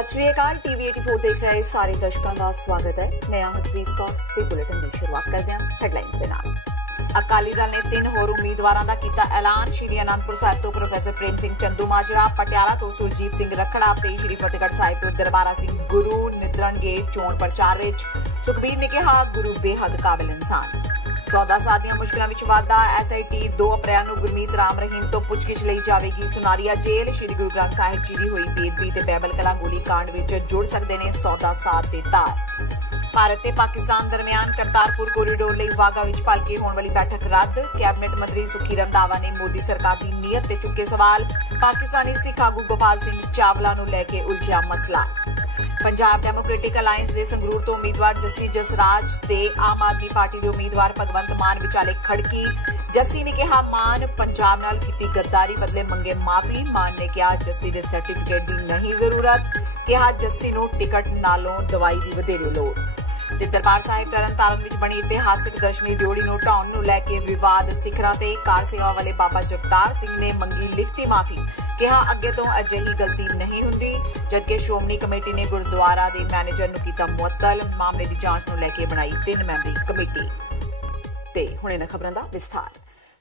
सत श्री अकाल। टीवी 84 देख रहे सारे दर्शकों का स्वागत है। मैं हरप्रीत कौर ते बुलेटिन की शुरुआत करते हैं हेडलाइंस के नाल। अकाली दल ने 3 होर उम्मीदवारों का किया ऐलान। श्री आनंदपुर साहिब तो प्रोफैसर प्रेम सिंह चंदूमाजरा, पटियाला तो सुरजीत सिंह रखड़ा ते श्री फतेहगढ़ साहिब तो दरबारा सिंह गुरु नितरनगे चोण प्रचार विच। सुखबीर ने कहा गुरु बेहद काबिल इंसान। सौदा साध ਦੀਆਂ ਮੁਸ਼ਕਲਾਂ ਵਿੱਚ ਵਾਧਾ। SIT 2 ਅਪ੍ਰੈਲ ਨੂੰ ਗੁਰਮੀਤ ਰਾਮ ਰਹੀਮ ਤੋਂ ਪੁੱਛਗਿੱਛ ਲਈ ਜਾਵੇਗੀ ਸੁਨਾਰੀਆ ਜੇਲ੍ਹ। ਸ਼੍ਰੀ ਗੁਰੂ ਗ੍ਰੰਥ ਸਾਹਿਬ ਜੀ ਦੀ ਹੋਈ ਬੇਅਦਬੀ ਤੇ ਬਾਈਬਲ ਕਲਾ ਗੋਲੀ ਕਾਂਡ ਵਿੱਚ ਜੁੜ ਸਕਦੇ ਨੇ ਸੌਦਾ ਸਾਧ ਦੇ ਤਾਰ। ਭਾਰਤ ਤੇ ਪਾਕਿਸਤਾਨ ਦਰਮਿਆਨ ਕਰਤਾਰਪੁਰ ਕੋਰੀਡੋਰ ਲਈ ਵਾਗਾ ਵਿੱਚ ਭਲਕੇ ਹੋਣ ਵਾਲੀ ਬੈਠਕ ਰੱਦ। ਕੈਬਨਿਟ ਮੰਤਰੀ ਸੁਖੀ ਰੰਧਾਵਾ ਨੇ ਮੋਦੀ ਸਰਕਾਰ ਦੀ ਨੀਅਤ ਤੇ ਚੁੱਕੇ ਸਵਾਲ। ਪਾਕਿਸਤਾਨੀ ਸਿੱਖ ਆਗੂ ਗੋਪਾਲ ਸਿੰਘ ਚਾਵਲਾ ਨੂੰ ਲੈ ਕੇ ਉਲਝਿਆ ਮਸਲਾ। पंजाब डेमोक्रेटिक अलायंस के संगरूर तो उम्मीदवार जस्सी जसराज ते आम आदमी पार्टी के उम्मीदवार भगवंत मान विचाले खड़की। जस्सी ने कहा मान पंजाब नाल कीती गद्दारी बदले मंगे माफी। मान ने कहा जस्सी के सर्टिफिकेट की नहीं जरूरत। कहा जस्सी नूं टिकट नालों दवाई की वधेरे लोड़। ते दरबार साहिब तरनतारन विच बनी इतिहासिक दर्शनी ड्योढ़ी नूं ढाउण नूं लैके विवाद। सिखरां ते कार सेवा वाले बाबा जगतार सिंह ने मंगी लिखती माफी। कहा अगे तो अजिही गलती नहीं हुंदी। जबकि श्रोमणी कमेटी ने गुरुद्वारा के मैनेजर नूं कीता मुअत्तल। मामले की जांच नूं लैके बनाई 3 मैंबरी कमेटी। ते हुणे इन्हां खबरां दा विस्तार।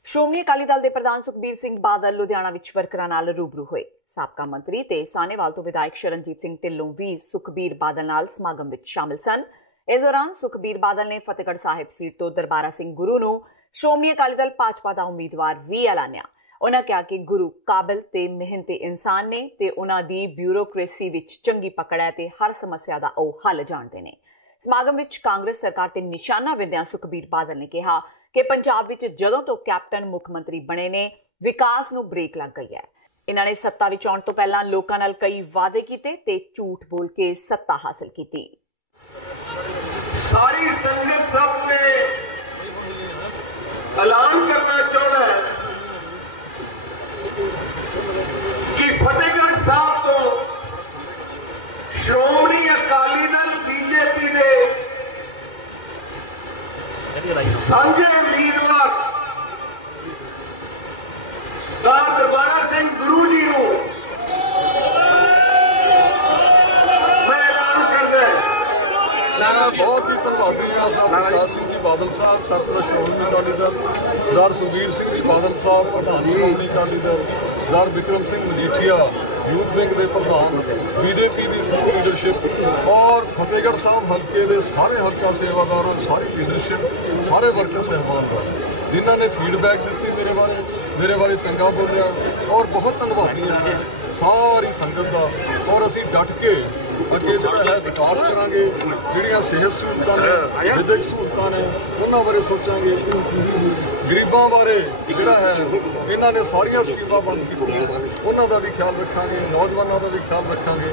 श्रोमणी अकाली दल के प्रधान सुखबीर सिंह बादल लुधियाना विच वर्करां नाल रूबरू होए। साबका मंत्री ते सानेवाल तो विधायक शरणजीत सिंह ढिल्लों भी सुखबीर बादल नाल समागम विच शामिल सन। इस दौरान सुखबीर बादल ने फतेहगढ़ साहिब सीट तो दरबारा सिंह गुरु नूं श्रोमणी अकाली दल भाजपा का उम्मीदवार भी ऐलानिया। उन्होंने कहा कि गुरु काबिल ते मेहनती इंसान ने ते उन्हां दी ब्यूरोक्रेसी विच चंगी पकड़ है ते हर समस्या दा ओह हल जानते ने। समागम विच कांग्रेस सरकार ते निशाना विंदियां सुखबीर बादल ने कहा कि पंजाब विच जदों तो कैप्टन मुख मंत्री बने ने विकास नूं ब्रेक लग गई है। इन्हां ने सत्ता विच आउण तो पहलां लोकां नाल कई वादे कीते ते झूठ बोल के सत्ता हासिल कीती। सारी संगत सबने ऐलान करना चाहता है कि फतेहगढ़ साहब तो श्रोमणी अकाली दल बीजेपी के सांझे उम्मीदवार सरदार दरबारा सिंह गुरु जी को मैं ऐलान कर रहा बहुत ही धन्यवादी हाँ सरदार विकास सिंह जी बादल साहब, सरदार श्रोमणी अकाली दल सरदार सुखबीर सिंह जी बादल साहब प्रधान श्रोमणी अकाली दल, सरदार विक्रम सिंह मजीठिया यूथ विंग के प्रधान, बीजेपी की सब लीडरशिप और फतेहगढ़ साहब हल्के के सारे हल्का सेवादारों, सारी लीडरशिप, सारे वर्कर साहबान का जिन्होंने फीडबैक दी मेरे बारे चंगा बोलिया और बहुत धन्यवादी हैं सारी संगत का। और असी डट के अगे जो है विकास करांगे, जिहड़ियां सेहत सहूलतां ने, विधिक सहूलतां ने उन्हां बारे सोचांगे, गरीबां बारे जिहड़ा है इन्हां ने सारियां स्कीमां बंद कीतियां उन्हां दा भी ख्याल रखांगे, नौजवानों का भी ख्याल रखांगे।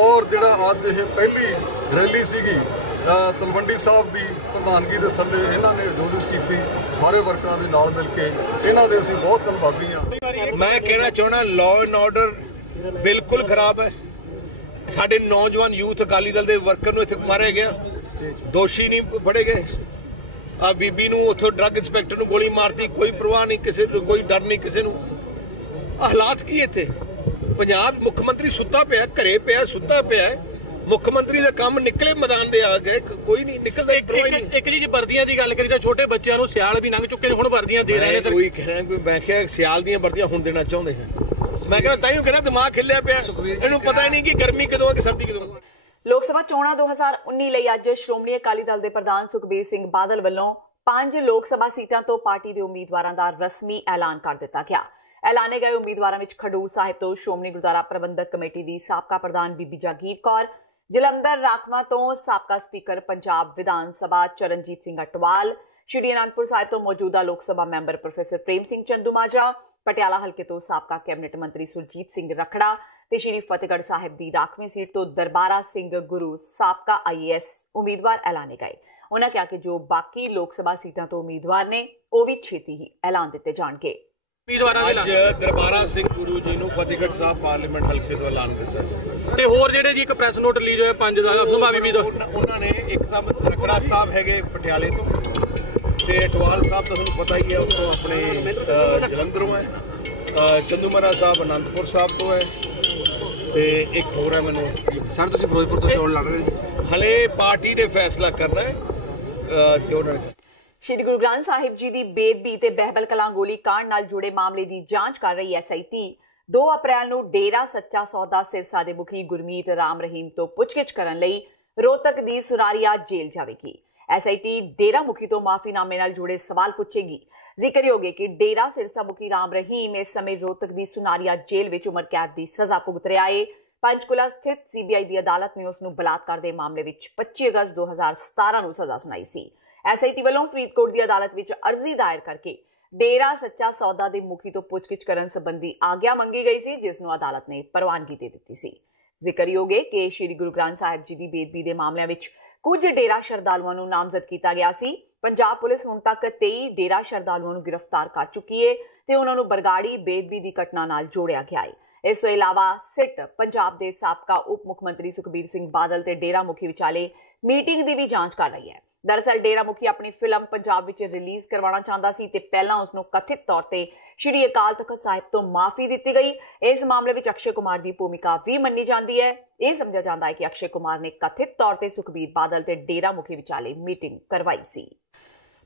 और जिहड़ा अज यह पहली रैली सीगी तलवंडी साहब की प्रधानगी के थले इन्हों ने आयोजित की, सारे वर्करां दे नाल मिल के इन्हां दे असीं बहुत धन्नवादी हाँ। मैं कहना चाहना लॉ एंड ऑर्डर बिल्कुल खराब है। साडे नौजवान यूथ अकाली दल के वर्कर नूं इत्थे मारिया गया, दोषी नहीं फड़े गए। आ बीबी नूं उत्थों ड्रग इंस्पैक्टर नूं गोली मारती, कोई परवाह नहीं, किसी कोई डर नहीं किसी नूं। हालात की इत्थे पंजाब मुख मंत्री सुत्ता पिया, घरे पिया, सुत्ता पिया। मुख मंत्री का काम निकले मैदान दे आ गए, कोई नहीं निकलता। एक जी वर्दियां की गल करी तां छोटे बच्चों नूं सियाल भी लंघ चुके ने, हुण वर्दियां दे रहे हैं। कोई कह रहा है मैं क्या सियाल दी वर्दियां हुण देना चाहते हैं। मैं कहना ताइयों कहना दिमाग खिलिया पिया, इहनूं पता ही नहीं कि गर्मी कदों कि सर्दी कदों। लोक सभा चोणां 2019 ਲਈ ਅੱਜ ਸ਼੍ਰੋਮਣੀ ਅਕਾਲੀ ਦਲ ਦੇ ਪ੍ਰਧਾਨ ਸੁਖਬੀਰ ਸਿੰਘ ਬਾਦਲ ਵੱਲੋਂ 5 ਲੋਕ ਸਭਾ ਸੀਟਾਂ ਤੋਂ ਪਾਰਟੀ ਦੇ ਉਮੀਦਵਾਰਾਂ ਦਾ ਰਸਮੀ ਐਲਾਨ ਕਰ ਦਿੱਤਾ ਗਿਆ। ਐਲਾਨੇ ਗਏ ਉਮੀਦਵਾਰਾਂ ਵਿੱਚ ਖਡੂਰ ਸਾਹਿਬ ਤੋਂ ਸ਼੍ਰੋਮਣੀ ਗੁਰਦੁਆਰਾ ਪ੍ਰਬੰਧਕ ਕਮੇਟੀ ਦੀ ਸਾਬਕਾ ਪ੍ਰਧਾਨ ਬੀਬੀ ਜਾਗੀਰ ਕੌਰ, ਜਲੰਧਰ ਰਾਖਵਾਂ ਤੋਂ ਸਾਬਕਾ ਸਪੀਕਰ ਪੰਜਾਬ ਵਿਧਾਨ ਸਭਾ ਚਰਨਜੀਤ ਸਿੰਘ ਅਟਵਾਲ, ਸ਼੍ਰੀ ਅਨੰਦਪੁਰ ਸਾਹਿਬ ਤੋਂ ਮੌਜੂਦਾ ਲੋਕ ਸਭਾ ਮੈਂਬਰ ਪ੍ਰੋਫੈਸਰ ਪ੍ਰੇਮ ਸਿੰਘ ਚੰਦੂਮਾਜਰਾ, ਪਟਿਆਲਾ ਹਲਕੇ ਤੋਂ ਸਾਬਕਾ ਕੈਬਨਿਟ ਮੰਤਰੀ ਸੁਰਜੀਤ ਸਿੰਘ ਰਖੜਾ ਤੇ ਸ਼੍ਰੀ ਫਤਿਹਗੜ੍ਹ ਸਾਹਿਬ ਦੀ ਰਾਖਵੀਂ ਸੀਟ ਤੋਂ ਦਰਬਾਰਾ ਸਿੰਘ ਗੁਰੂ ਸਾਬਕਾ IAS ਉਮੀਦਵਾਰ ਐਲਾਨੇ ਗਏ। उन्होंने कहा कि जो बाकी लोक सभा सीटां तो उम्मीदवार ने वो भी छेती ही ऐलान दिते जाणगे। अज दरबारा सिंह गुरु जी नूं फतेहगढ़ साहब पार्लीमेंट हल्के तो ऐलान किया ते होर जिहड़े जी एक प्रेस नोट रिलीज होया 5 दा संभावी उम्मीदवार उन्होंने एक तो रखड़ा साहब है पटियाले तो ते अटवाल साहब तो तुहानूं पता ही है उत्तों अपने जलंधरों है, चंदूमारा साहब आनंदपुर साहब तो है, ਤੇ ਇੱਕ ਹੋਰ ਹੈ ਮੈਨੂੰ ਸਰ ਤੁਸੀਂ ਫਿਰੋਜ਼ਪੁਰ ਤੋਂ ਚੋਣ ਲੜ ਰਹੇ ਜੀ ਹਲੇ ਪਾਰਟੀ ਨੇ ਫੈਸਲਾ ਕਰਨਾ ਹੈ ਕਿ ਉਹਨਾਂ ਨੇ ਸ਼੍ਰੀ ਗੁਰੂ ਗ੍ਰੰਥ ਸਾਹਿਬ ਜੀ ਦੀ ਬੇਅਦਬੀ ਤੇ ਬਹਿਬਲ ਕਲਾਂ ਗੋਲੀ ਕਾਂਡ ਨਾਲ ਜੁੜੇ ਮਾਮਲੇ ਦੀ ਜਾਂਚ ਕਰ ਰਹੀ SIT 2 ਅਪ੍ਰੈਲ ਨੂੰ ਡੇਰਾ ਸੱਚਾ ਸੌਦਾ ਸਿਰਸਾ ਦੇ ਮੁਖੀ ਗੁਰਮੀਤ ਰਾਮ ਰਹੀਮ ਤੋਂ ਪੁੱਛਗਿੱਛ ਕਰਨ ਲਈ ਰੋਹਤਕ ਦੀ ਸੁਰਾਰੀਆ ਜੇਲ੍ਹ ਜਾਵੇਗੀ। SIT ਡੇਰਾ ਮੁਖੀ ਤੋਂ ਮਾਫੀਨਾਮੇ ਨਾਲ ਜੁੜੇ ਸਵਾਲ ਪੁੱਛੇਗੀ। ਜ਼ਿਕਰਯੋਗ ਹੈ ਕਿ ਡੇਰਾ ਸਿਰਸਾ ਮੁਖੀ ਰਾਮ ਰਹੀਮ ਇਸ ਸਮੇਂ ਰੋਹਤਕ ਦੀ ਸੁਨਾਰੀਆ ਜੇਲ੍ਹ ਵਿੱਚ ਉਮਰ ਕੈਦ ਦੀ ਸਜ਼ਾ ਭੁਗਤ ਰਿਹਾ ਹੈ। ਪੰਚਕੂਲਾ ਸਥਿਤ CBI ਦੀ ਅਦਾਲਤ ਨੇ ਉਸ ਨੂੰ ਬਲਾਤਕਾਰ ਦੇ ਮਾਮਲੇ ਵਿੱਚ 25 ਅਗਸਤ 2017 ਨੂੰ ਸਜ਼ਾ ਸੁਣਾਈ ਸੀ। SIT ਵੱਲੋਂ ਫਰੀਦਕੋਟ ਦੀ ਅਦਾਲਤ ਵਿੱਚ ਅਰਜ਼ੀ ਦਾਇਰ ਕਰਕੇ ਡੇਰਾ ਸੱਚਾ ਸੌਦਾ ਦੇ ਮੁਖੀ ਤੋਂ ਪੁੱਛਗਿੱਛ ਕਰਨ ਸੰਬੰਧੀ ਆਗਿਆ ਮੰਗੀ ਗਈ ਸੀ, ਜਿਸ ਨੂੰ ਅਦਾਲਤ ਨੇ ਪ੍ਰਵਾਨਗੀ ਦੇ ਦਿੱਤੀ ਸੀ। ਜ਼ਿਕਰਯੋਗ ਹੈ ਕਿ ਸ਼੍ਰੀ ਗੁਰੂ ਗ੍ਰੰਥ ਸਾਹਿਬ ਜੀ ਦੀ ਬੇਅਦਬੀ ਦੇ ਮਾਮਲਿਆਂ ਵਿੱਚ ਕੁਝ ਡੇਰਾ ਸ਼ਰਧਾਲੂਆਂ ਨੂੰ ਨਾਮਜ਼ਦ ਕੀਤਾ ਗਿਆ ਸੀ। ਪੰਜਾਬ ਪੁਲਿਸ ਹੁਣ ਤੱਕ 23 ਡੇਰਾ ਸ਼ਰਧਾਲੂਆਂ ਨੂੰ ਗ੍ਰਿਫਤਾਰ ਕਰ ਚੁੱਕੀ ਹੈ ਤੇ ਉਹਨਾਂ ਨੂੰ ਬਰਗਾੜੀ ਬੇਅਦਬੀ ਦੀ ਘਟਨਾ ਨਾਲ ਜੋੜਿਆ ਗਿਆ ਹੈ। ਇਸ ਤੋਂ ਇਲਾਵਾ ਸਿੱਟ ਪੰਜਾਬ ਦੇ ਸਾਬਕਾ ਉਪ ਮੁੱਖ ਮੰਤਰੀ ਸੁਖਬੀਰ ਸਿੰਘ ਬਾਦਲ ਤੇ ਡੇਰਾ ਮੁਖੀ ਵਿਚਾਲੇ ਮੀਟਿੰਗ ਦੀ ਵੀ ਜਾਂਚ ਕਰ ਰਹੀ ਹੈ। ਦਰਅਸਲ ਡੇਰਾ ਮੁਖੀ ਆਪਣੀ ਫਿਲਮ ਪੰਜਾਬ ਵਿੱਚ ਰਿਲੀਜ਼ ਕਰਵਾਉਣਾ ਚਾਹੁੰਦਾ ਸੀ ਤੇ ਪਹਿਲਾਂ ਉਸ ਨੂੰ ਕਥਿਤ ਤੌਰ ਤੇ ਸ਼੍ਰੀ ਅਕਾਲ ਤਖਤ ਸਾਹਿਬ ਤੋਂ ਮਾਫੀ ਦਿੱਤੀ ਗਈ। ਇਸ ਮਾਮਲੇ ਵਿੱਚ ਅਕਸ਼ੇ ਕੁਮਾਰ ਦੀ ਭੂਮਿਕਾ ਵੀ ਮੰਨੀ ਜਾਂਦੀ ਹੈ। ਇਹ ਸਮਝਿਆ ਜਾਂਦਾ ਹੈ ਕਿ ਅਕਸ਼ੇ ਕੁਮਾਰ ਨੇ ਕਥਿਤ ਤੌਰ ਤੇ ਸੁਖਬੀਰ ਬਾਦਲ ਤੇ ਡੇਰਾ ਮੁਖੀ ਵਿਚਾਲੇ ਮੀਟਿੰਗ ਕਰਵਾਈ ਸੀ।